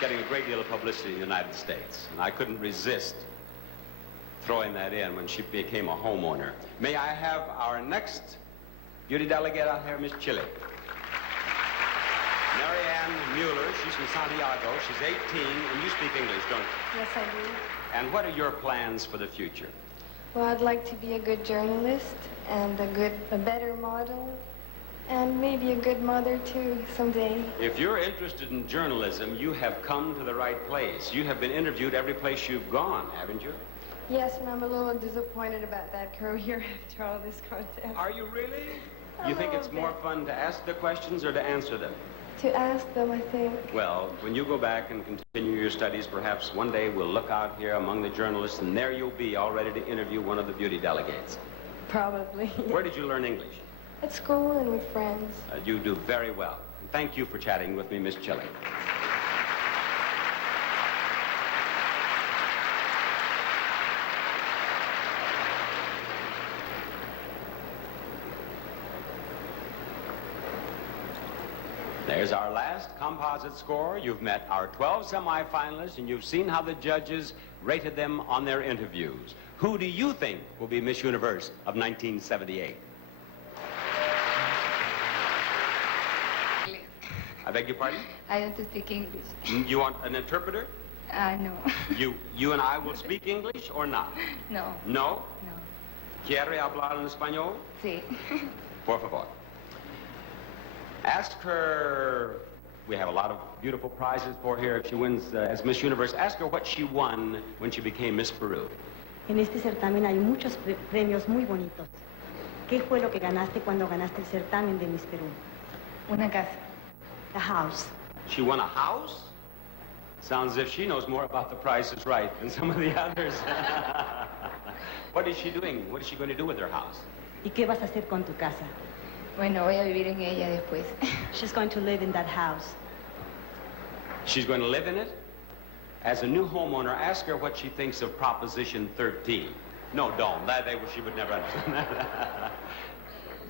getting a great deal of publicity in the United States. And I couldn't resist throwing that in when she became a homeowner. May I have our next beauty delegate out here, Miss Chile. Marianne Mueller, she's from Santiago. She's 18, and you speak English, don't you? Yes, I do. And what are your plans for the future? Well, I'd like to be a good journalist and a better model, and maybe a good mother too someday. If you're interested in journalism, you have come to the right place. You have been interviewed every place you've gone, haven't you? Yes, and I'm a little disappointed about that career after all this contest. Are you really? You think it's more fun to ask the questions or to answer them? To ask them, I think. Well, when you go back and continue your studies, perhaps one day we'll look out here among the journalists, and there you'll be, all ready to interview one of the beauty delegates. Probably. Where did you learn English? At school and with friends. You do very well. And thank you for chatting with me, Miss Chile. There's our last composite score. You've met our 12 semifinalists, and you've seen how the judges rated them on their interviews. Who do you think will be Miss Universe of 1978? I beg your pardon? I want to speak English. You want an interpreter? No. You and I will speak English or not? No. No? No. ¿Quiere hablar en español? Sí. Por favor. Ask her, we have a lot of beautiful prizes for her if she wins as Miss Universe. Ask her what she won when she became Miss Peru. En este certamen hay muchos premios muy bonitos. ¿Qué fue lo que ganaste cuando ganaste el certamen de Miss Perú? Una casa. A house. She won a house? Sounds as if she knows more about the Price is Right than some of the others. What is she doing? What is she going to do with her house? ¿Y qué vas a hacer con tu casa? Bueno, voy a vivir en ella después. She's going to live in that house. She's going to live in it? As a new homeowner, ask her what she thinks of Proposition 13. No, don't. She would never understand that.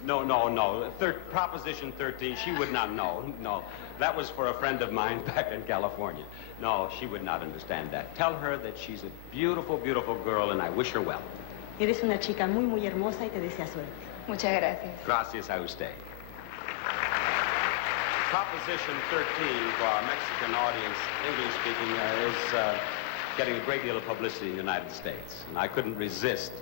No. Proposition 13, she would not know. No, that was for a friend of mine back in California. No, she would not understand that. Tell her that she's a beautiful, beautiful girl, and I wish her well. Eres una chica muy, muy hermosa y te desea suerte. Muchas gracias. Gracias a usted. Proposition 13 for our Mexican audience, English speaking, is getting a great deal of publicity in the United States. And I couldn't resist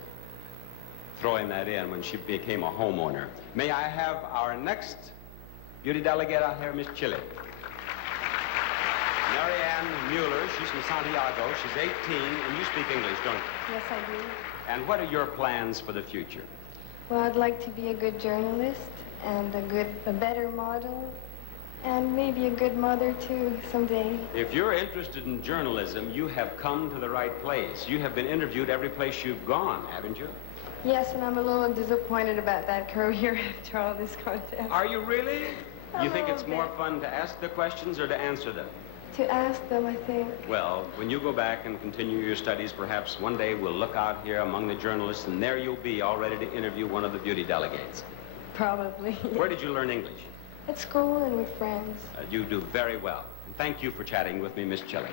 throwing that in when she became a homeowner. May I have our next beauty delegate out here, Miss Chile. Marianne Mueller, she's from Santiago. She's 18, and you speak English, don't you? Yes, I do. And what are your plans for the future? Well, I'd like to be a good journalist and a better model, and maybe a good mother too someday. If you're interested in journalism, you have come to the right place. You have been interviewed every place you've gone, haven't you? Yes, and I'm a little disappointed about that career after all this contest. Are you really? You think it's more fun to ask the questions or to answer them? To ask them, I think. Well, when you go back and continue your studies, perhaps one day we'll look out here among the journalists, and there you'll be, all ready to interview one of the beauty delegates. Probably. Where did you learn English? At school and with friends. You do very well. And thank you for chatting with me, Miss Chile.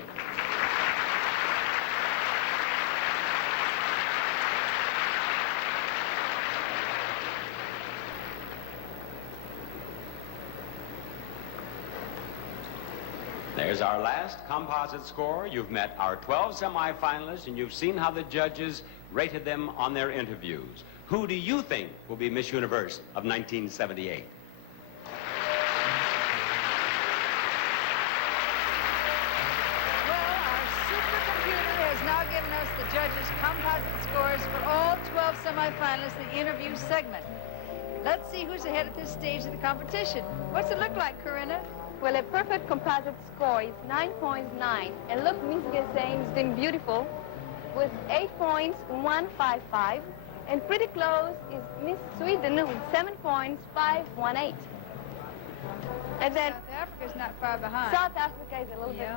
There's our last composite score. You've met our 12 semifinalists, and you've seen how the judges rated them on their interviews. Who do you think will be Miss Universe of 1978? Well, our supercomputer has now given us the judges' composite scores for all 12 semifinalists in the interview segment. Let's see who's ahead at this stage of the competition. What's it look like, Corinna? Well, a perfect composite score is 9.9. And look, Miss Gesane is doing beautiful with 8.155. And pretty close is Miss Sweden with 7 points, 518. And then South Africa's not far behind. South Africa is a little bit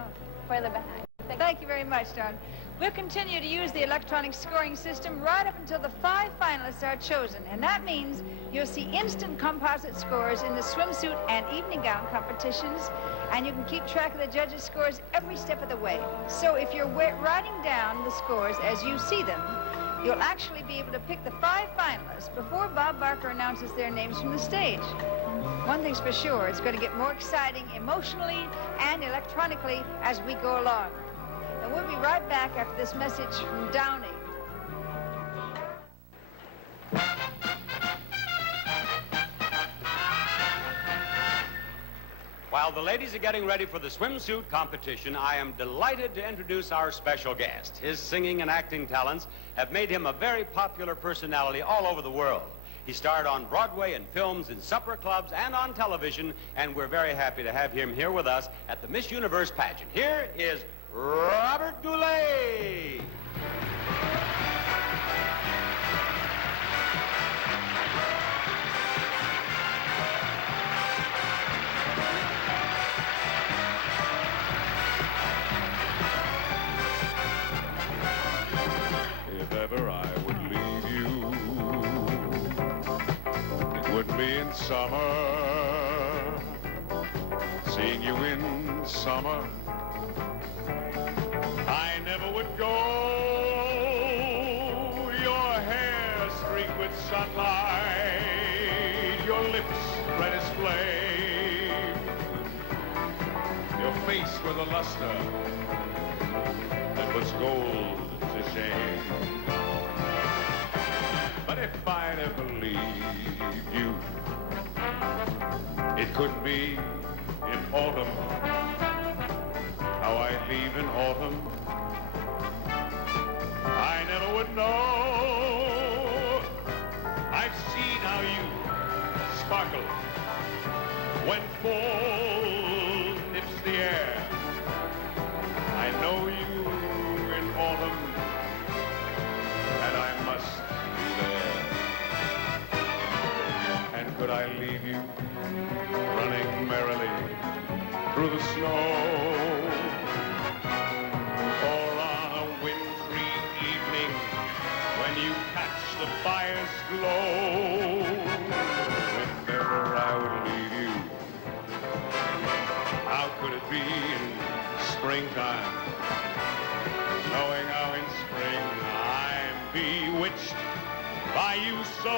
further behind. Thank you very much, Don. We'll continue to use the electronic scoring system right up until the 5 finalists are chosen. And that means you'll see instant composite scores in the swimsuit and evening gown competitions. And you can keep track of the judges' scores every step of the way. So if you're writing down the scores as you see them, you'll actually be able to pick the 5 finalists before Bob Barker announces their names from the stage. One thing's for sure, it's going to get more exciting emotionally and electronically as we go along. And we'll be right back after this message from Downey. While the ladies are getting ready for the swimsuit competition, I am delighted to introduce our special guest. His singing and acting talents have made him a very popular personality all over the world. He starred on Broadway in films, in supper clubs, and on television, and we're very happy to have him here with us at the Miss Universe pageant. Here is Robert Goulet. If ever I would leave you, it would be in summer. Seeing you in summer, I never would go. Your hair streaked with sunlight, your lips red as flame, your face with a luster that puts gold to shame. But if I'd ever leave you, it could be in autumn. How I leave in autumn, I never would know. I've seen how you sparkle when fall nips the air. I know you in autumn, and I must be there. And could I leave you running merrily through the snow, or on a wintry evening when you catch the fire's glow? If ever I would leave you, how could it be in springtime, knowing how in spring I'm bewitched by you so?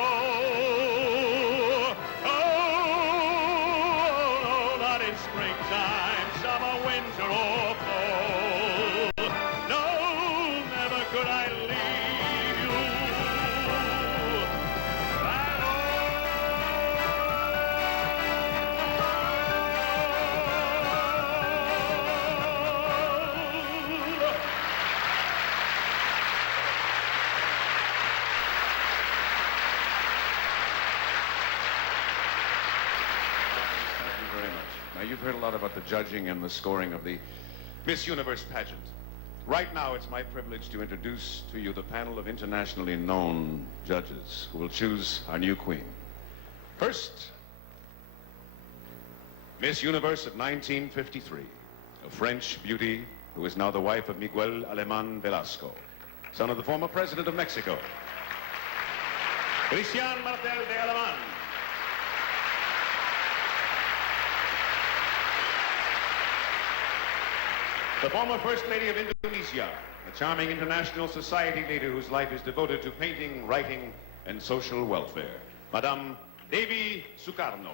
Springtime, summer, winter, or fall. No, never could I leave you at Now, you've heard a lot about the judging and the scoring of the Miss Universe pageant. Right now, it's my privilege to introduce to you the panel of internationally known judges who will choose our new queen. First, Miss Universe of 1953, a French beauty who is now the wife of Miguel Alemán Velasco, son of the former president of Mexico. Christian Martel de Alemán. The former First Lady of Indonesia, a charming international society leader whose life is devoted to painting, writing, and social welfare, Madame Devi Sukarno.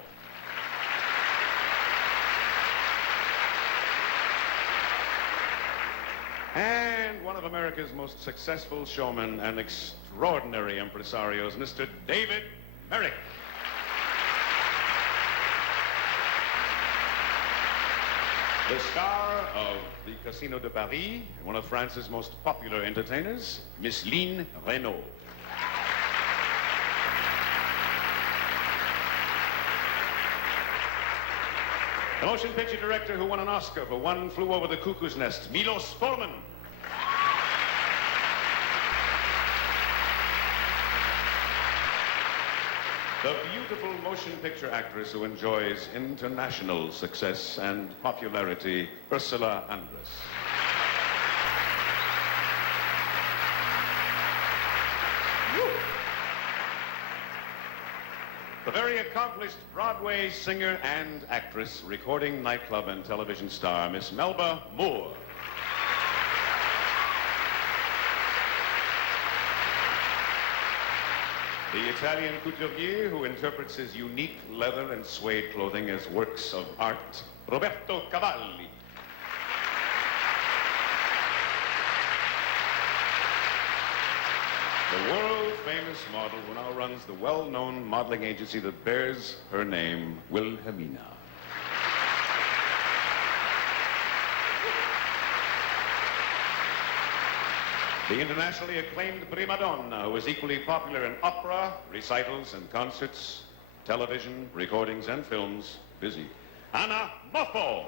And one of America's most successful showmen and extraordinary impresarios, Mr. David Merrick. The star of the Casino de Paris, one of France's most popular entertainers, Miss Line Renaud. The motion picture director who won an Oscar for One Flew Over the Cuckoo's Nest, Milos Forman. The beautiful motion picture actress who enjoys international success and popularity, Ursula Andress. The very accomplished Broadway singer and actress, recording nightclub and television star, Miss Melba Moore. The Italian couturier who interprets his unique leather and suede clothing as works of art, Roberto Cavalli. The world-famous model who now runs the well-known modeling agency that bears her name, Wilhelmina. The internationally acclaimed prima donna who is equally popular in opera, recitals and concerts, television, recordings and films, busy, Anna Moffo.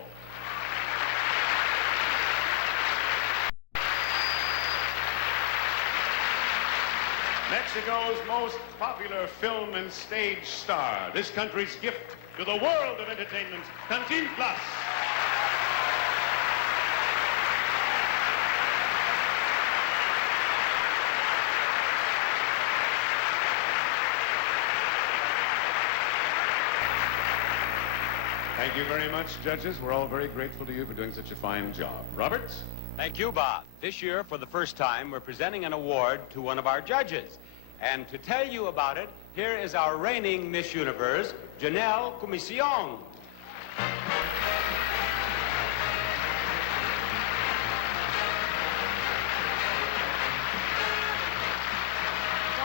Mexico's most popular film and stage star, this country's gift to the world of entertainment, Cantinflas. Thank you very much, judges. We're all very grateful to you for doing such a fine job. Robert? Thank you, Bob. This year, for the first time, we're presenting an award to one of our judges. And to tell you about it, here is our reigning Miss Universe, Janelle Commission. One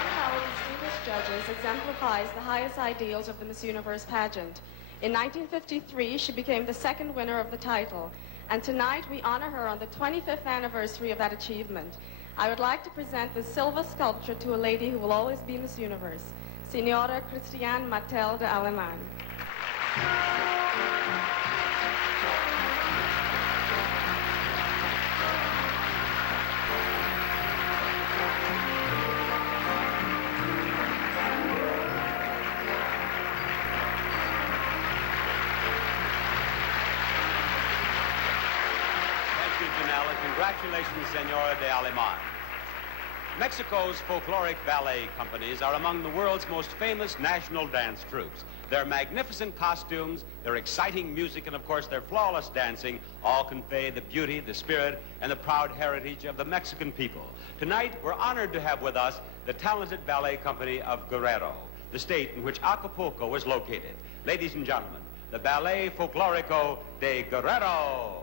of our distinguished judges exemplifies the highest ideals of the Miss Universe pageant. In 1953, she became the second winner of the title, and tonight we honor her on the 25th anniversary of that achievement. I would like to present this silver sculpture to a lady who will always be Miss Universe, Signora Christiane Mattel de Aleman. Congratulations, Senora de Aleman. Mexico's folkloric ballet companies are among the world's most famous national dance troupes. Their magnificent costumes, their exciting music, and of course their flawless dancing all convey the beauty, the spirit, and the proud heritage of the Mexican people. Tonight, we're honored to have with us the talented ballet company of Guerrero, the state in which Acapulco is located. Ladies and gentlemen, the Ballet Folklorico de Guerrero.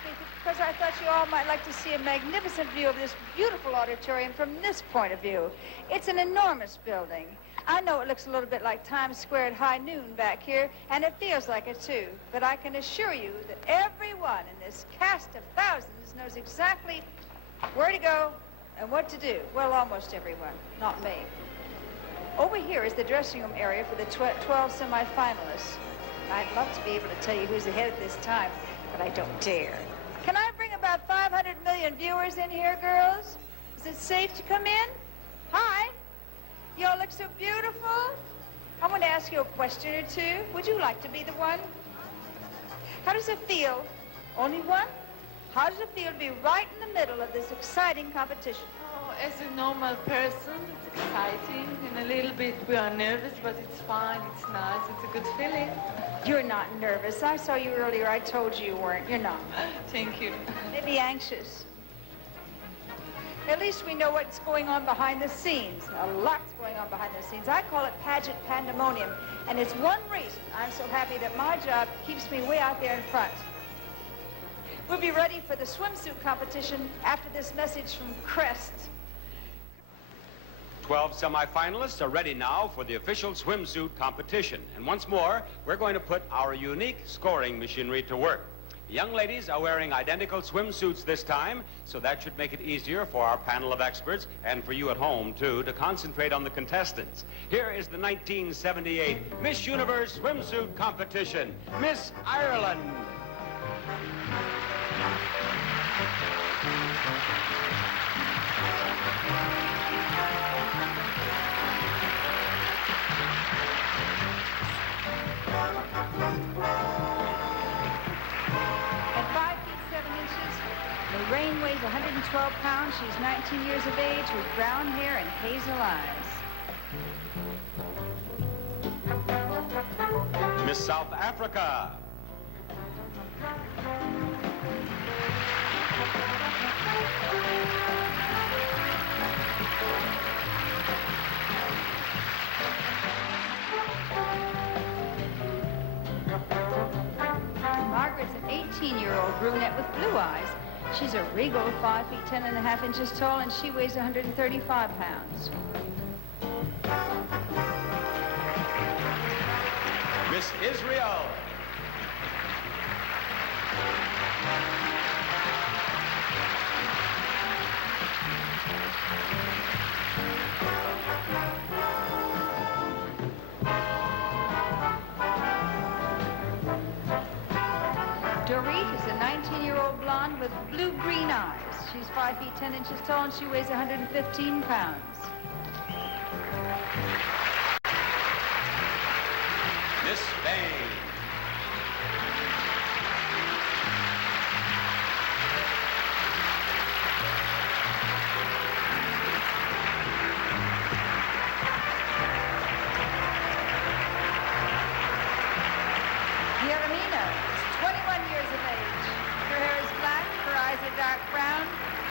stage because I thought you all might like to see a magnificent view of this beautiful auditorium from this point of view. It's an enormous building. I know it looks a little bit like Times Square at high noon back here, and it feels like it too. But I can assure you that everyone in this cast of thousands knows exactly where to go and what to do. Well, almost everyone, not me. Over here is the dressing room area for the 12 semifinalists. I'd love to be able to tell you who's ahead at this time, but I don't dare. Can I bring about 500 million viewers in here, girls? Is it safe to come in? Hi. You all look so beautiful. I want to ask you a question or two. Would you like to be the one? How does it feel? Only one? How does it feel to be right in the middle of this exciting competition? Oh, as a normal person, it's exciting, and a little bit we are nervous, but it's fine, it's nice, it's a good feeling. You're not nervous. I saw you earlier. I told you you weren't. You're not. Thank you. Maybe anxious. At least we know what's going on behind the scenes. A lot's going on behind the scenes. I call it pageant pandemonium, and it's one reason I'm so happy that my job keeps me way out there in front. We'll be ready for the swimsuit competition after this message from Crest. 12 semifinalists are ready now for the official swimsuit competition. And once more, we're going to put our unique scoring machinery to work. The young ladies are wearing identical swimsuits this time, so that should make it easier for our panel of experts and for you at home, too, to concentrate on the contestants. Here is the 1978 Miss Universe Swimsuit Competition, Miss Ireland. Lorraine weighs 112 pounds. She's 19 years of age with brown hair and hazel eyes. Miss South Africa. Margaret's an 18-year-old brunette with blue eyes. She's a regal 5 feet 10 and a half inches tall, and she weighs 135 pounds. Miss Israel. Dorit is a 19-year-old blonde with blue-green eyes. She's 5 feet 10 inches tall, and she weighs 115 pounds. Miss Spain. Yeremina is 21 years of age. Her hair is black, her eyes are dark brown.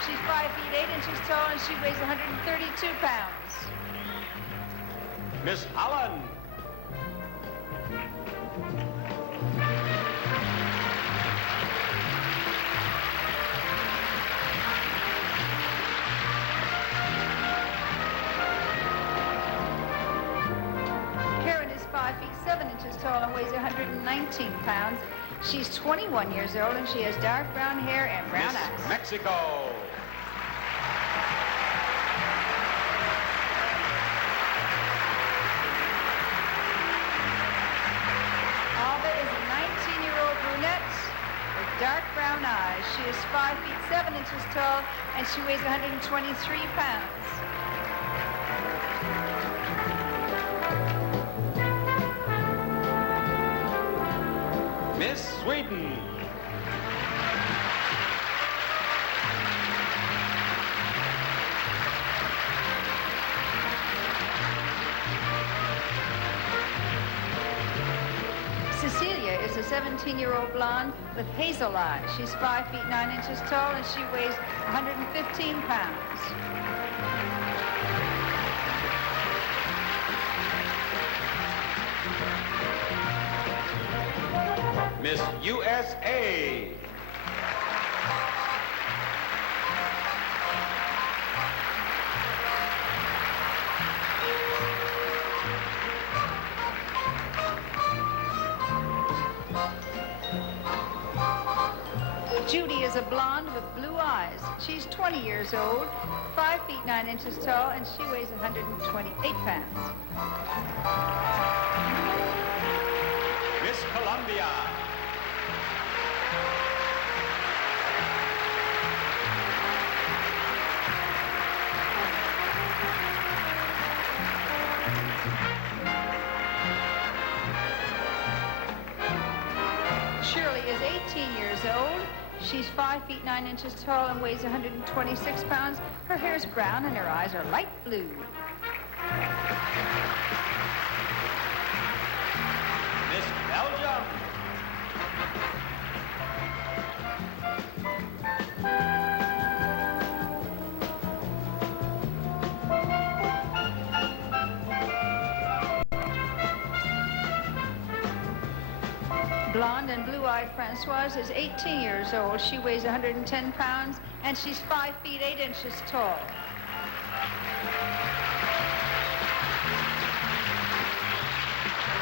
She's 5 feet 8 inches tall, and she weighs 132 pounds. Miss Holland. Karen is 5 feet 7 inches tall and weighs 119 pounds. She's 21 years old, and she has dark brown hair and brown Miss eyes. Mexico. Alba is a 19-year-old brunette with dark brown eyes. She is 5 feet 7 inches tall, and she weighs 123 pounds. Miss Sweden. Cecilia is a 17-year-old blonde with hazel eyes. She's 5 feet 9 inches tall, and she weighs 115 pounds. Miss USA. Judy is a blonde with blue eyes. She's 20 years old, 5 feet 9 inches tall, and she weighs 128 pounds. Miss Columbia. Shirley is 18 years old. She's 5 feet 9 inches tall and weighs 126 pounds. Her hair is brown and her eyes are light blue. Miss Belgium. Blonde and blue-eyed Francoise is 18 years old. She weighs 110 pounds, and she's 5 feet 8 inches tall.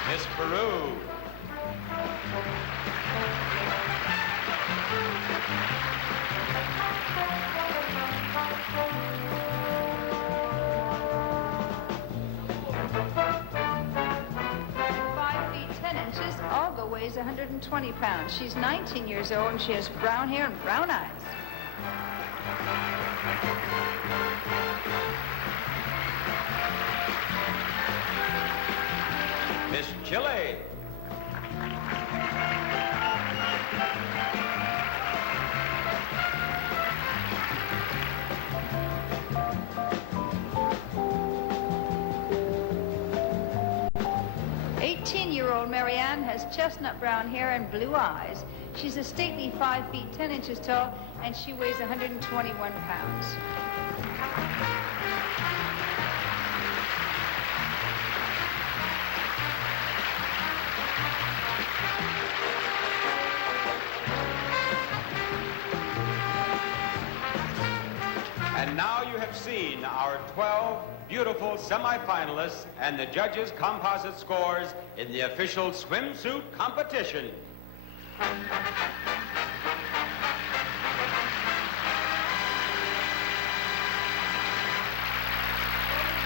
Miss Peru. Olga weighs 120 pounds. She's 19 years old and she has brown hair and brown eyes. Miss Chile. Marianne has chestnut brown hair and blue eyes. She's a stately 5 feet 10 inches tall, and she weighs 121 pounds. And now you have seen our 12 beautiful semifinalists and the judges' composite scores in the official swimsuit competition.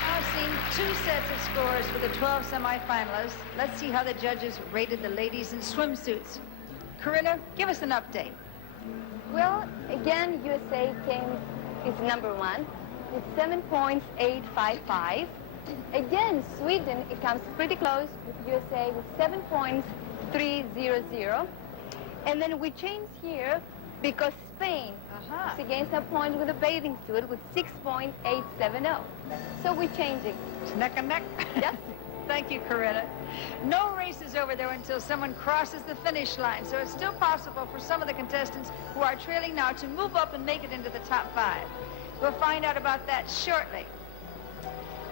I've seen 2 sets of scores for the 12 semifinalists. Let's see how the judges rated the ladies in swimsuits. Corinna, give us an update. Well, again, USA is number 1 with 7.855. Again, Sweden, it comes pretty close with USA with 7.300. And then we change here because Spain is against our point with a bathing suit with 6.870. So we're changing. It's neck and neck. Yes. Thank you, Corinna. No races over there until someone crosses the finish line, so it's still possible for some of the contestants who are trailing now to move up and make it into the top 5. We'll find out about that shortly.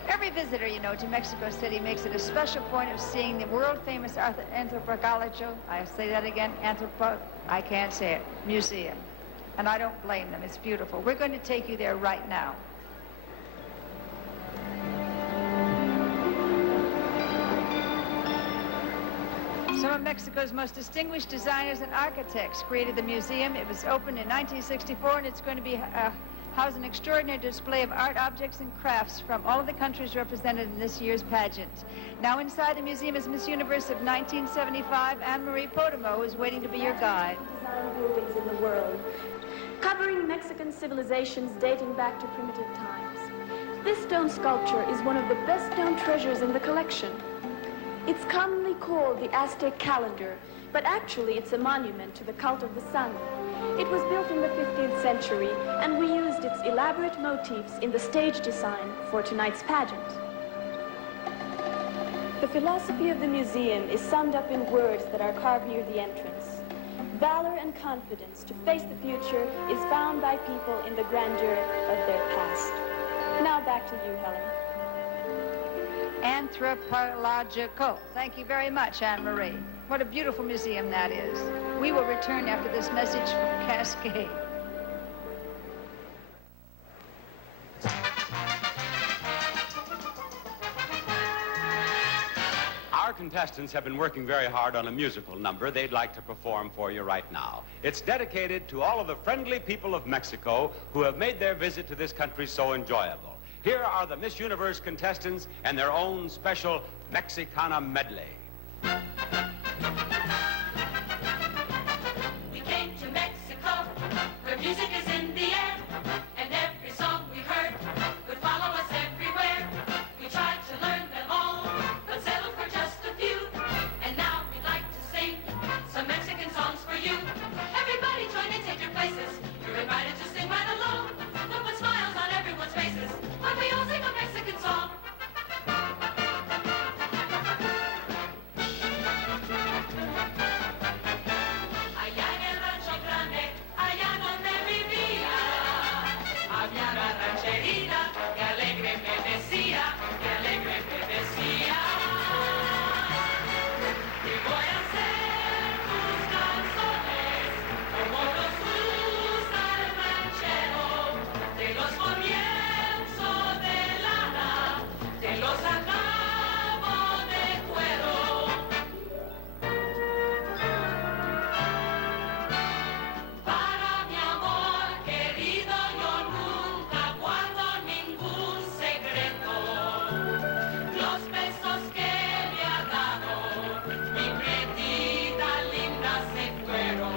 Every visitor, you know, to Mexico City makes it a special point of seeing the world-famous Anthropological, I say that again, I can't say it, museum. And I don't blame them, it's beautiful. We're going to take you there right now. Some of Mexico's most distinguished designers and architects created the museum. It was opened in 1964, and it's going to be house an extraordinary display of art objects and crafts from all of the countries represented in this year's pageant. Now inside the museum is Miss Universe of 1975, Anne-Marie Podemo, who is waiting to be your guide. Design buildings in the world, covering Mexican civilizations dating back to primitive times. This stone sculpture is one of the best known treasures in the collection. It's commonly called the Aztec calendar, but actually it's a monument to the cult of the sun. It was built in the 15th century, and we used its elaborate motifs in the stage design for tonight's pageant. The philosophy of the museum is summed up in words that are carved near the entrance. Valor and confidence to face the future is found by people in the grandeur of their past. Now back to you, Helen. Anthropological. Thank you very much, Anne-Marie. What a beautiful museum that is. We will return after this message from Cascade. Our our contestants have been working very hard on a musical number they'd like to perform for you right now. It's dedicated to all of the friendly people of Mexico who have made their visit to this country so enjoyable. Here are the Miss Universe contestants and their own special Mexicana medley. We came to Mexico, where music is in the air, and every song we heard would follow us everywhere. We tried to learn them all, but settled for just a few, and now we'd like to sing some Mexican songs for you. Everybody join and take your places. You're invited to sing right along. Look what smiles on everyone's faces when we all sing a Mexican song. Allá en el rancho grande, allá donde vivía, había una rancherita que alegre me decía, y voy a hacer tus canciones como los gusta el ranchero, de los comienzos de lana, de los acabos de cuero. Para mi amor querido yo nunca guardo ningún secreto. Los besos que me ha dado mi prietita linda se cuero.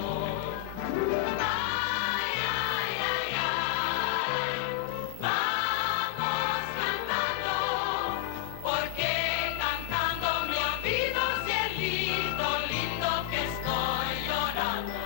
Ay, ay, ay, ay, vamos cantando, porque cantando me olvido cielito lindo que estoy llorando.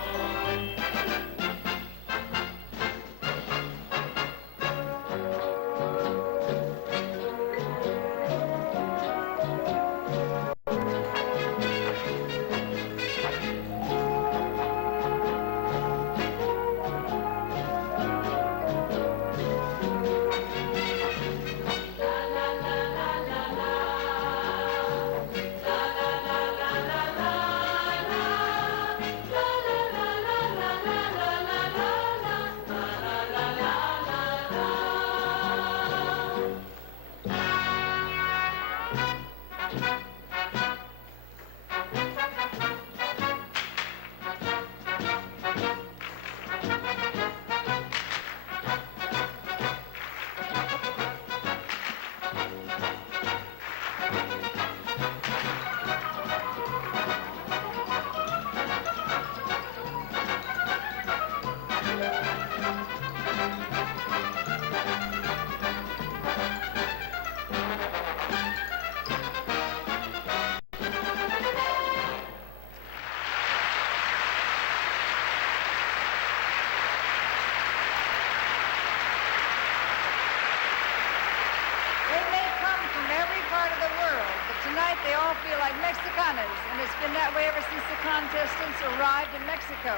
They may come from every part of the world, but tonight they all feel like Mexicanas, and it's been that way ever since the contestants arrived in Mexico.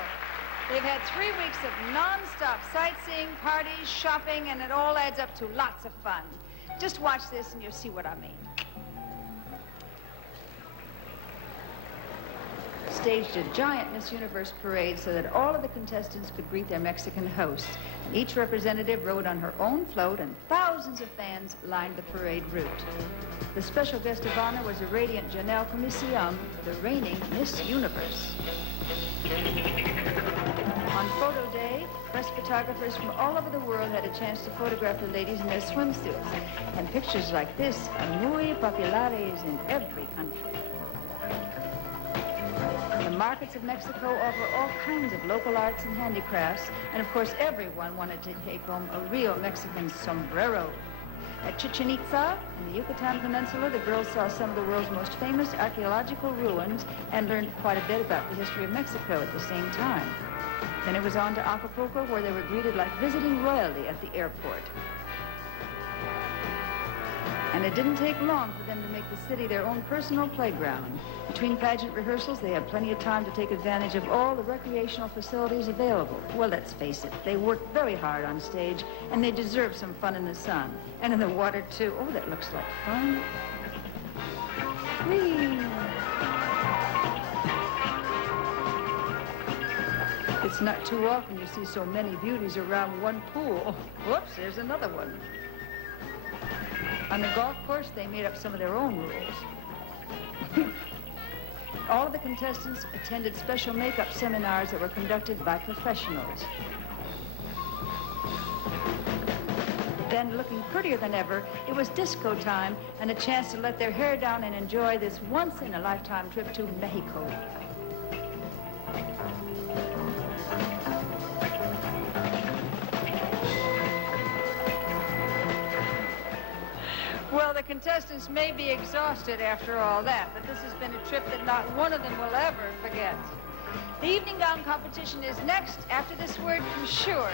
They've had 3 weeks of non-stop sightseeing, parties, shopping, and it all adds up to lots of fun. Just watch this and you'll see what I mean. Staged a giant Miss Universe parade so that all of the contestants could greet their Mexican hosts. Each representative rode on her own float, and thousands of fans lined the parade route. The special guest of honor was a radiant Janelle Comisión, the reigning Miss Universe. On photo day, press photographers from all over the world had a chance to photograph the ladies in their swimsuits. And pictures like this are muy populares in every country. The markets of Mexico offer all kinds of local arts and handicrafts, and of course everyone wanted to take home a real Mexican sombrero. At Chichen Itza, in the Yucatan Peninsula, the girls saw some of the world's most famous archaeological ruins and learned quite a bit about the history of Mexico at the same time. Then it was on to Acapulco, where they were greeted like visiting royalty at the airport. And it didn't take long for them to make the city their own personal playground. Between pageant rehearsals, they had plenty of time to take advantage of all the recreational facilities available. Well, let's face it, they worked very hard on stage, and they deserve some fun in the sun. And in the water, too. Oh, that looks like fun. Whee! It's not too often you see so many beauties around one pool. Whoops, there's another one. On the golf course, they made up some of their own rules. All of the contestants attended special makeup seminars that were conducted by professionals. Then, looking prettier than ever, it was disco time and a chance to let their hair down and enjoy this once-in-a-lifetime trip to Mexico. Well, the contestants may be exhausted after all that, but this has been a trip that not one of them will ever forget. The evening gown competition is next after this word from Sure.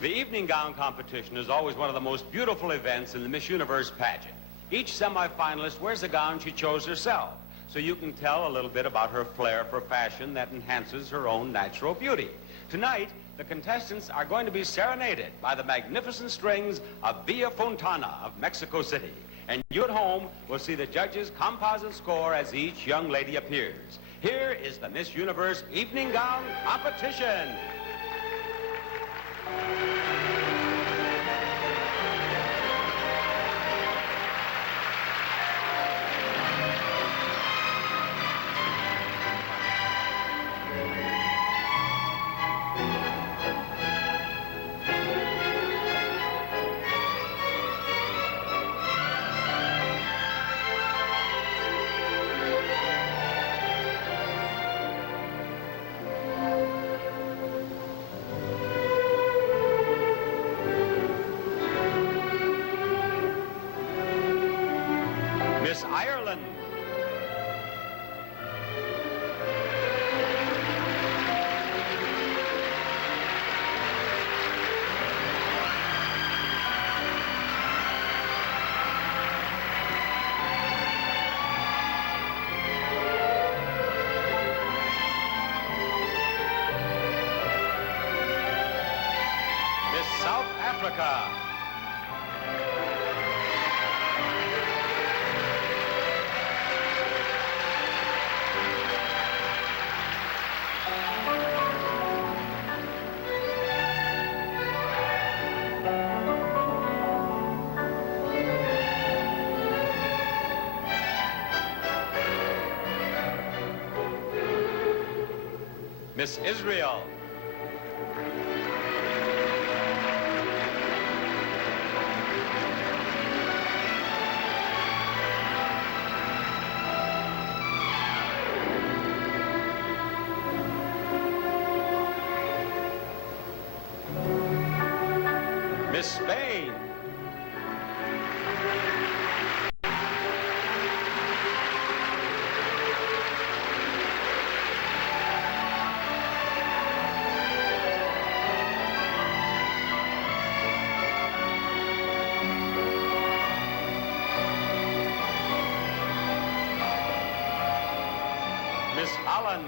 The evening gown competition is always one of the most beautiful events in the Miss Universe pageant. Each semifinalist wears a gown she chose herself, so you can tell a little bit about her flair for fashion that enhances her own natural beauty. Tonight, the contestants are going to be serenaded by the magnificent strings of Villa Fontana of Mexico City. And you at home will see the judges' composite score as each young lady appears. Here is the Miss Universe evening gown competition. Miss Ireland. Miss South Africa. Miss Israel. Miss Spain. Miss Holland.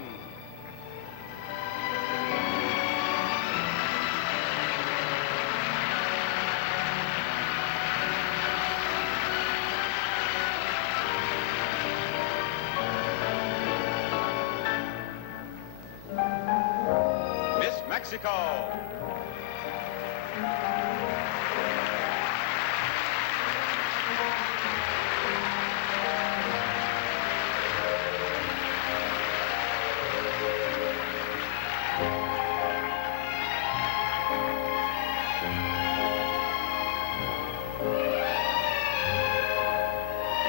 Miss Mexico.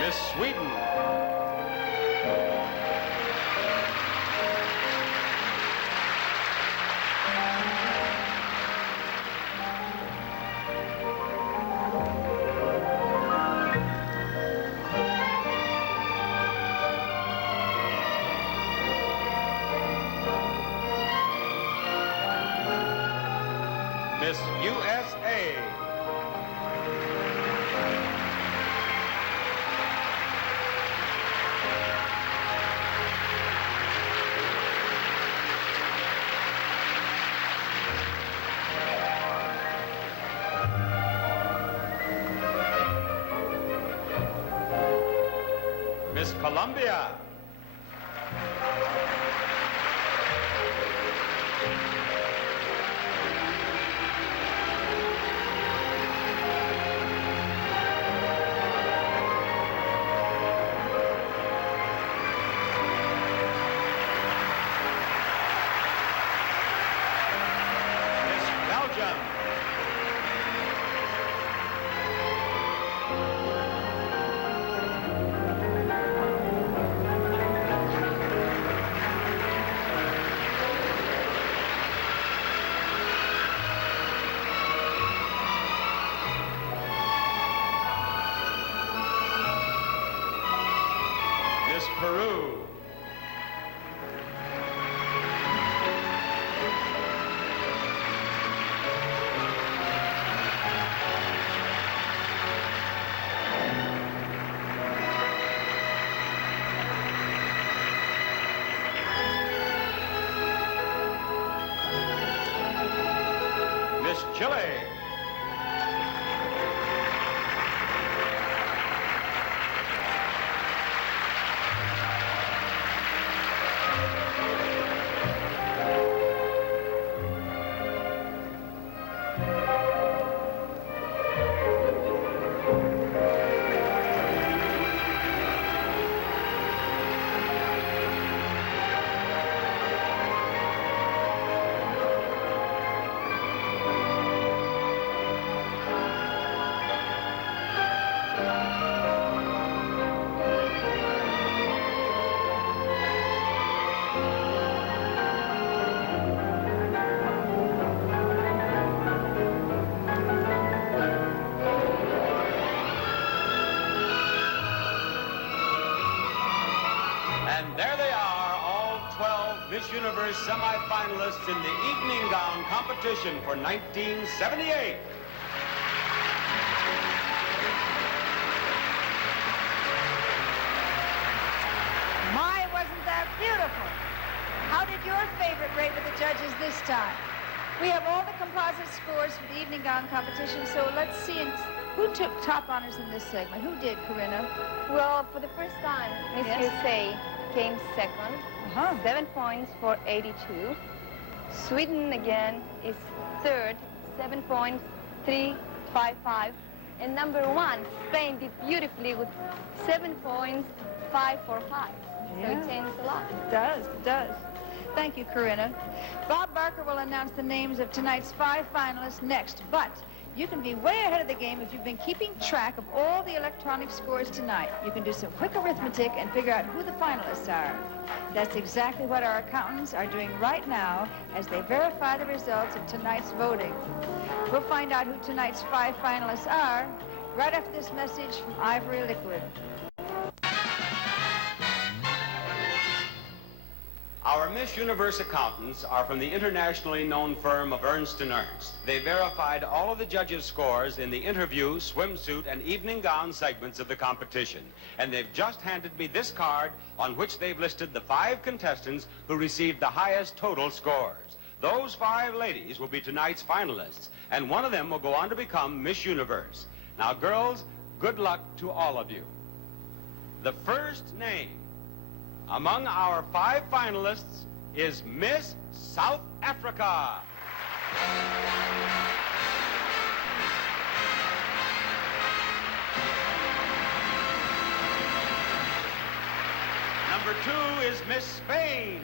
Miss Sweden. Miss USA. Miss Colombia. Chile. And there they are, all 12 Miss Universe semifinalists in the evening gown competition for 1978. My, wasn't that beautiful? How did your favorite rate with the judges this time? We have all the composite scores for the evening gown competition, so let's see who took top honors in this segment. Who did, Corinna? Well, for the first time, Miss Yes. USA came second, 7 points for 82. Sweden again is third, 7 points, 355. And number one, Spain did beautifully with 7 points, 545. So it changed a lot. It does, it does. Thank you, Corinna. Bob Barker will announce the names of tonight's 5 finalists next, but you can be way ahead of the game if you've been keeping track of all the electronic scores tonight. You can do some quick arithmetic and figure out who the finalists are. That's exactly what our accountants are doing right now as they verify the results of tonight's voting. We'll find out who tonight's 5 finalists are right after this message from Ivory Liquid. Our Miss Universe accountants are from the internationally known firm of Ernst & Ernst. They verified all of the judges' scores in the interview, swimsuit, and evening gown segments of the competition. And they've just handed me this card on which they've listed the 5 contestants who received the highest total scores. Those 5 ladies will be tonight's finalists, and one of them will go on to become Miss Universe. Now, girls, good luck to all of you. The first name among our 5 finalists is Miss South Africa. Number 2 is Miss Spain.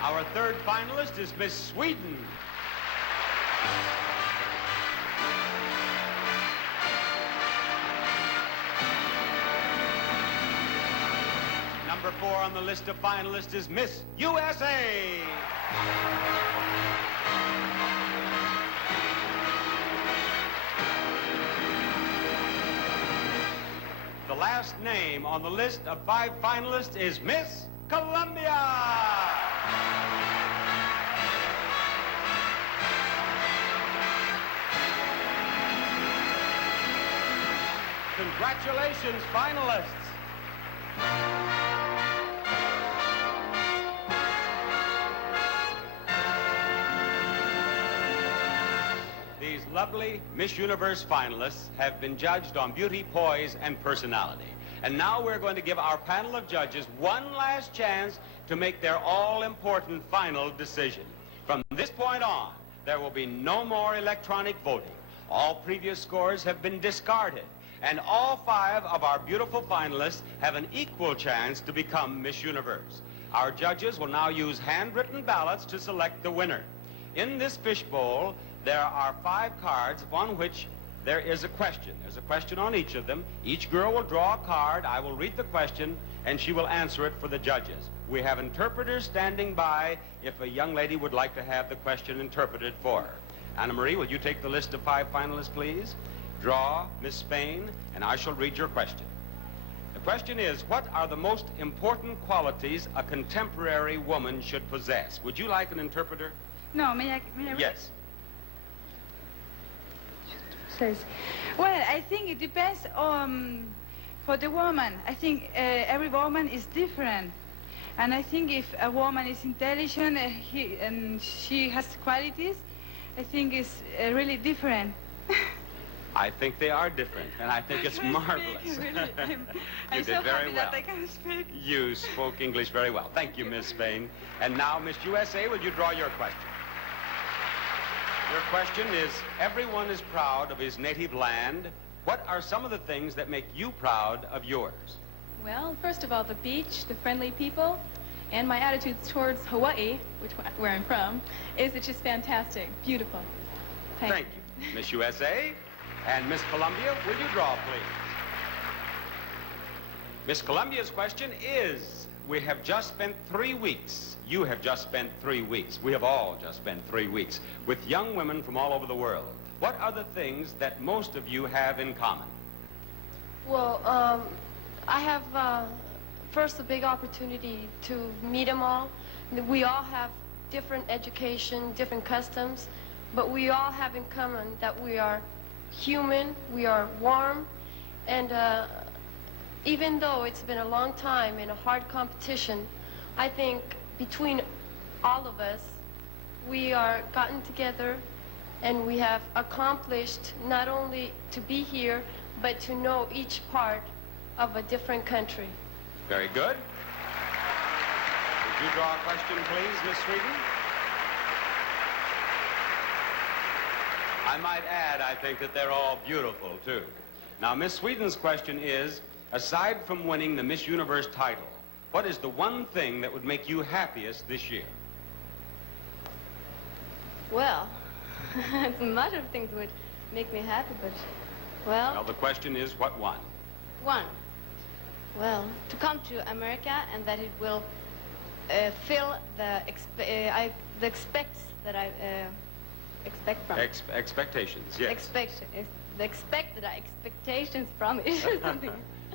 Our third finalist is Miss Sweden. Number 4 on the list of finalists is Miss USA. The last name on the list of 5 finalists is Miss Colombia. Congratulations, finalists. These lovely Miss Universe finalists have been judged on beauty, poise, and personality. And now we're going to give our panel of judges one last chance to make their all-important final decision. From this point on, there will be no more electronic voting. All previous scores have been discarded, and all 5 of our beautiful finalists have an equal chance to become Miss Universe. Our judges will now use handwritten ballots to select the winner. In this fishbowl, there are 5 cards upon which there is a question. There's a question on each of them. Each girl will draw a card. I will read the question, and she will answer it for the judges. We have interpreters standing by if a young lady would like to have the question interpreted for her. Anna Marie, will you take the list of 5 finalists, please? Draw Miss Spain, and I shall read your question. The question is, what are the most important qualities a contemporary woman should possess? Would you like an interpreter? No, may I read? Yes. Says, well, I think it depends on, For the woman, I think every woman is different. And I think if a woman is intelligent and she has qualities, I think it's really different. I think they are different, and I think it's marvelous. I'm You so did very happy well. that I can speak. You spoke English very well. Thank you, Miss Spain. And now, Miss USA, will you draw your question? Your question is, everyone is proud of his native land. What are some of the things that make you proud of yours? Well, first of all, the beach, the friendly people, and my attitude towards Hawaii, where I'm from, is it's just fantastic, beautiful. Thank you. Miss USA. And Miss Columbia, will you draw, please? Miss Columbia's question is, we have just spent 3 weeks. You have just spent 3 weeks. We have all just spent 3 weeks with young women from all over the world. What are the things that most of you have in common? Well, I have first a big opportunity to meet them all. We all have different education, different customs, but we all have in common that we are human, we are warm, and even though it's been a long time in a hard competition, I think between all of us, we are gotten together and we have accomplished not only to be here, but to know each part of a different country. Very good. Would you draw a question, please, Miss Sweden? I might add, I think that they're all beautiful, too. Now, Miss Sweden's question is, aside from winning the Miss Universe title, what is the one thing that would make you happiest this year? Well, a lot of things would make me happy, but, Well, the question is, what one? one, well, to come to America and that it will fill the expects that I expect from it. Expectations, yes. The expectations from it or something.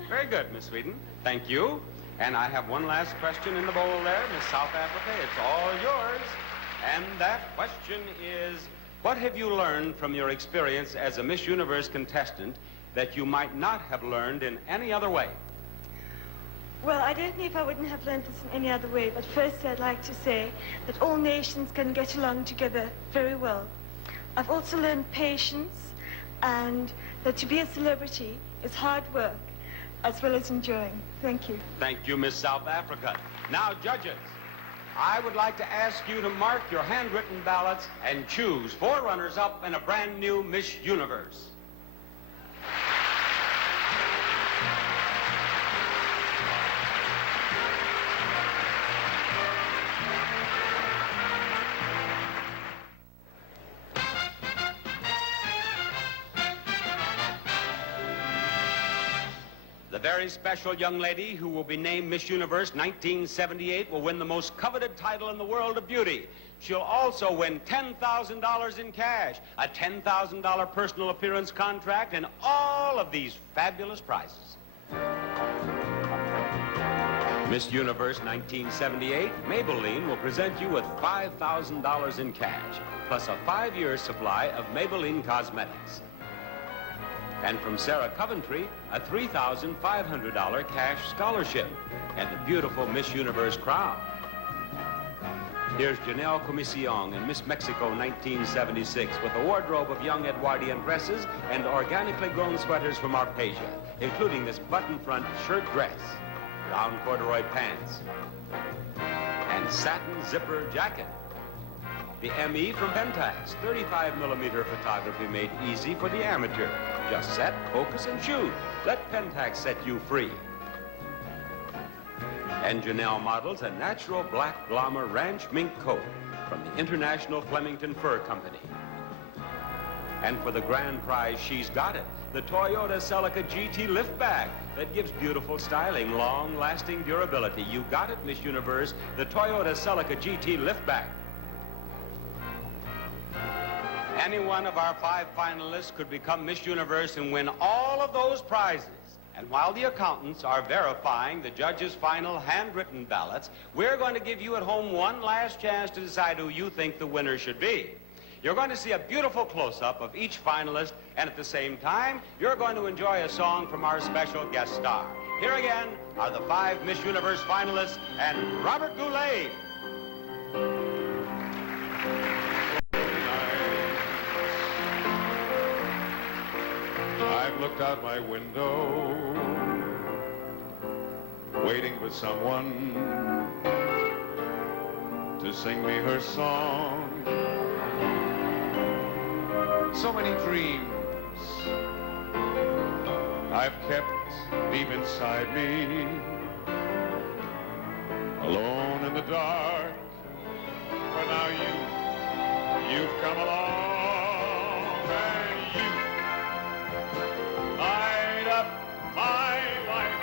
Very good, Miss Sweden. Thank you. And I have one last question in the bowl there, Miss South Africa. It's all yours. And that question is, what have you learned from your experience as a Miss Universe contestant that you might not have learned in any other way? Well, I don't know if I wouldn't have learned this in any other way, but first I'd like to say that all nations can get along together very well. I've also learned patience and that to be a celebrity is hard work as well as enjoying. Thank you. Thank you, Miss South Africa. Now, judges, I would like to ask you to mark your handwritten ballots and choose 4 runners-up in a brand new Miss Universe. The very special young lady who will be named Miss Universe 1978 will win the most coveted title in the world of beauty. She'll also win $10,000 in cash, a $10,000 personal appearance contract, and all of these fabulous prizes. Miss Universe 1978, Maybelline will present you with $5,000 in cash, plus a 5-year supply of Maybelline cosmetics. And from Sarah Coventry, a $3,500 cash scholarship and the beautiful Miss Universe crown. Here's Janelle Commission in Miss Mexico 1976 with a wardrobe of young Edwardian dresses and organically grown sweaters from Arpegia, including this button front shirt dress, round corduroy pants, and satin zipper jacket. The ME from Pentax, 35mm photography made easy for the amateur. Just set, focus, and shoot. Let Pentax set you free. And Janelle models a natural black Glamour ranch mink coat from the International Flemington Fur Company. And for the grand prize, she's got it. The Toyota Celica GT liftback that gives beautiful styling, long-lasting durability. You got it, Miss Universe, the Toyota Celica GT liftback. Any one of our 5 finalists could become Miss Universe and win all of those prizes. And while the accountants are verifying the judges' final handwritten ballots, we're going to give you at home one last chance to decide who you think the winner should be. You're going to see a beautiful close-up of each finalist, and at the same time, you're going to enjoy a song from our special guest star. Here again are the 5 Miss Universe finalists and Robert Goulet. I've looked out my window, waiting for someone to sing me her song. So many dreams I've kept deep inside me, alone in the dark. But now you've come along, and you light up my life.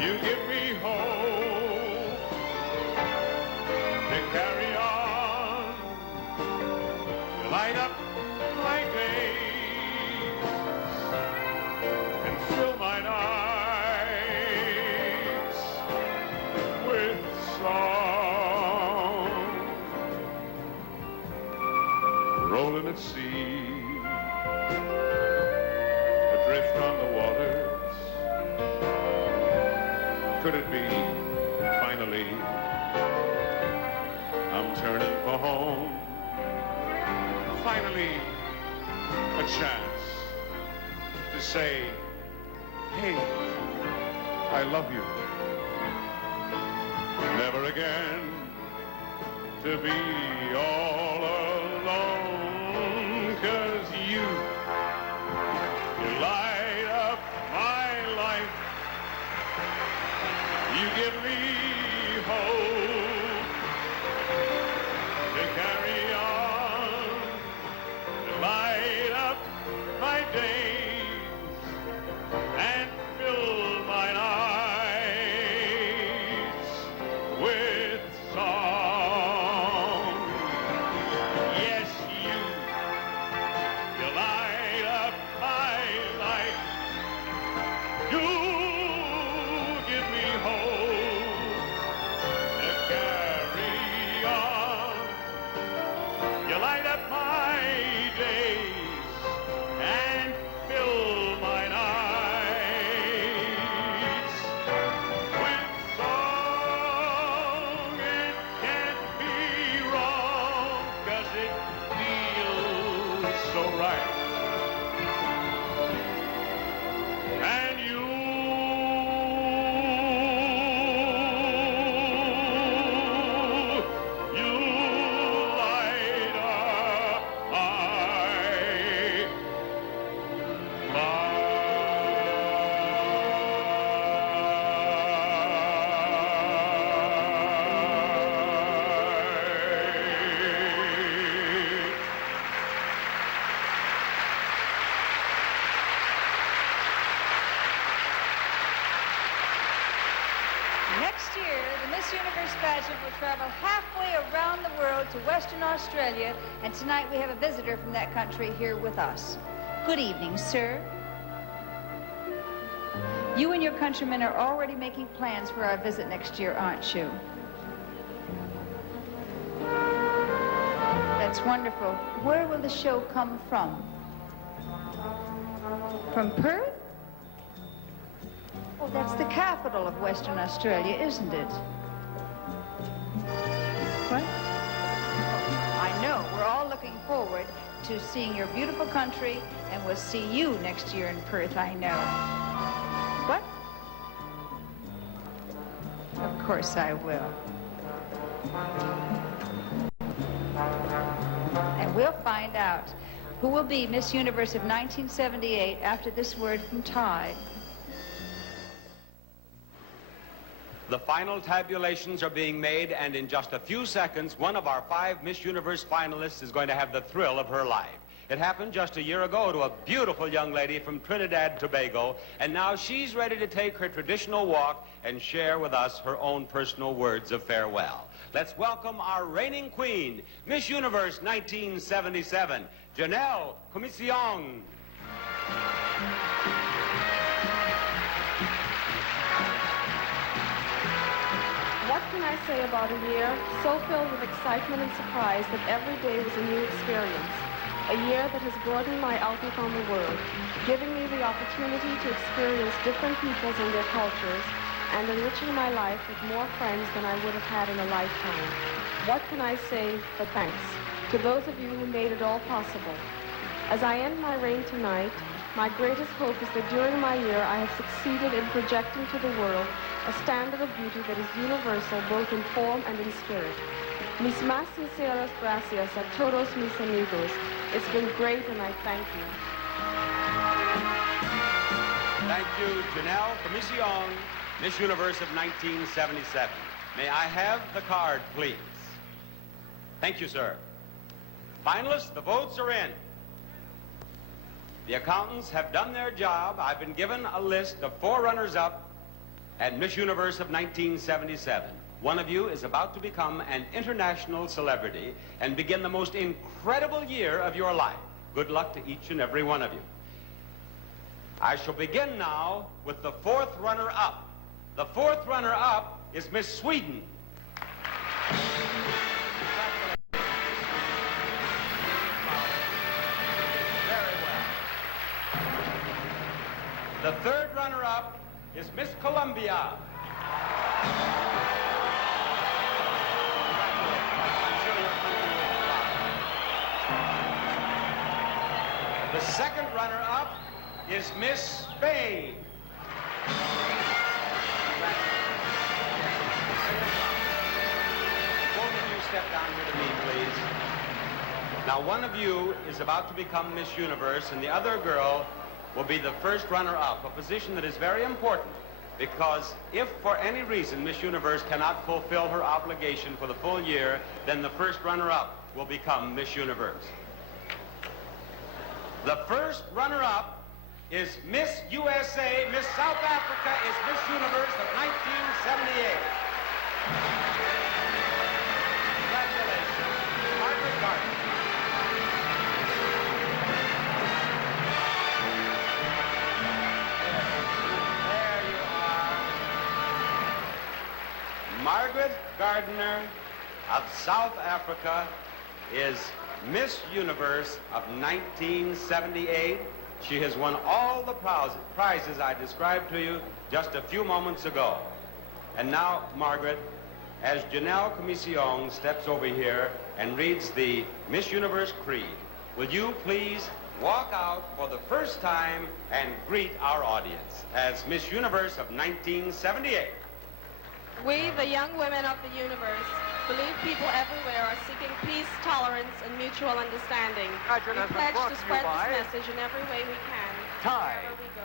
You give me hope to carry on. You light up my days and fill my nights with song. Rolling at sea, adrift on the waters. Could it be, finally, I'm turning for home? Finally, a chance to say, hey, I love you. Never again to be all alone, 'cause you light up my life. You give me hope to carry on, to light up my days and fill my nights with song. Yes, you light up my life. You give me hope to carry on. You light up my days and fill my nights with song. It can't be wrong, 'cause it feels so right. And you light up Next year, the Miss Universe pageant will travel halfway around the world to Western Australia, and tonight we have a visitor from that country here with us. Good evening, sir. You and your countrymen are already making plans for our visit next year, aren't you? That's wonderful. Where will the show come from? From Perth? Oh, that's the capital of Western Australia, isn't it? What? I know. We're all looking forward to seeing your beautiful country, and we'll see you next year in Perth, I know. What? Of course I will. And we'll find out who will be Miss Universe of 1978 after this word from Tide. The final tabulations are being made, and in just a few seconds, one of our 5 Miss Universe finalists is going to have the thrill of her life. It happened just a year ago to a beautiful young lady from Trinidad, Tobago, and now she's ready to take her traditional walk and share with us her own personal words of farewell. Let's welcome our reigning queen, Miss Universe 1977, Janelle Commission. What can I say about a year so filled with excitement and surprise that every day was a new experience? A year that has broadened my outlook on the world, giving me the opportunity to experience different peoples and their cultures, and enriching my life with more friends than I would have had in a lifetime. What can I say but thanks to those of you who made it all possible? As I end my reign tonight, my greatest hope is that during my year I have succeeded in projecting to the world a standard of beauty that is universal both in form and in spirit. Mis más sinceras gracias a todos mis amigos. It's been great and I thank you. Thank you, Janelle Commission, Miss Universe of 1977. May I have the card, please? Thank you, sir. Finalists, the votes are in. The accountants have done their job. I've been given a list of 4 runners-up at Miss Universe of 1977. One of you is about to become an international celebrity and begin the most incredible year of your life. Good luck to each and every one of you. I shall begin now with the 4th runner-up. The 4th runner-up is Miss Sweden. The 3rd runner-up is Miss Colombia. The 2nd runner-up is Miss Spain. Both of you step down here to me, please. Now, one of you is about to become Miss Universe, and the other girl will be the 1st runner-up, a position that is very important because if for any reason Miss Universe cannot fulfill her obligation for the full year, then the 1st runner-up will become Miss Universe. The 1st runner-up is Miss USA. Miss South Africa is Miss Universe of 1978. Congratulations, Margaret Gardner. Margaret Gardner of South Africa is Miss Universe of 1978. She has won all the prizes I described to you just a few moments ago. And now, Margaret, as Janelle Commission steps over here and reads the Miss Universe Creed, will you please walk out for the first time and greet our audience as Miss Universe of 1978. We, the young women of the universe, believe people everywhere are seeking peace, tolerance, and mutual understanding. We pledge to spread this message in every way we can. Tide. Wherever we go.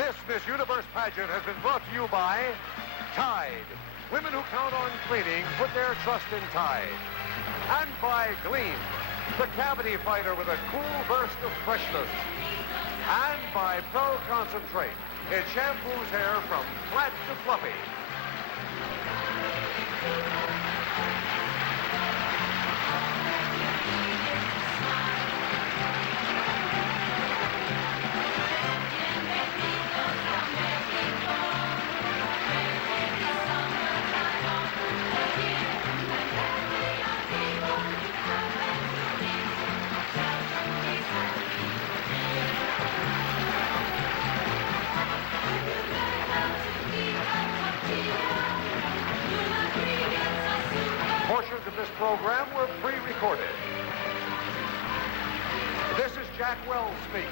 This Miss Universe pageant has been brought to you by Tide. Women who count on cleaning put their trust in Tide. And by Gleam, the cavity fighter with a cool burst of freshness. And by Pro Concentrate. It shampoos hair from flat to fluffy. Portions of this program were pre-recorded. This is Jack Wells speaking.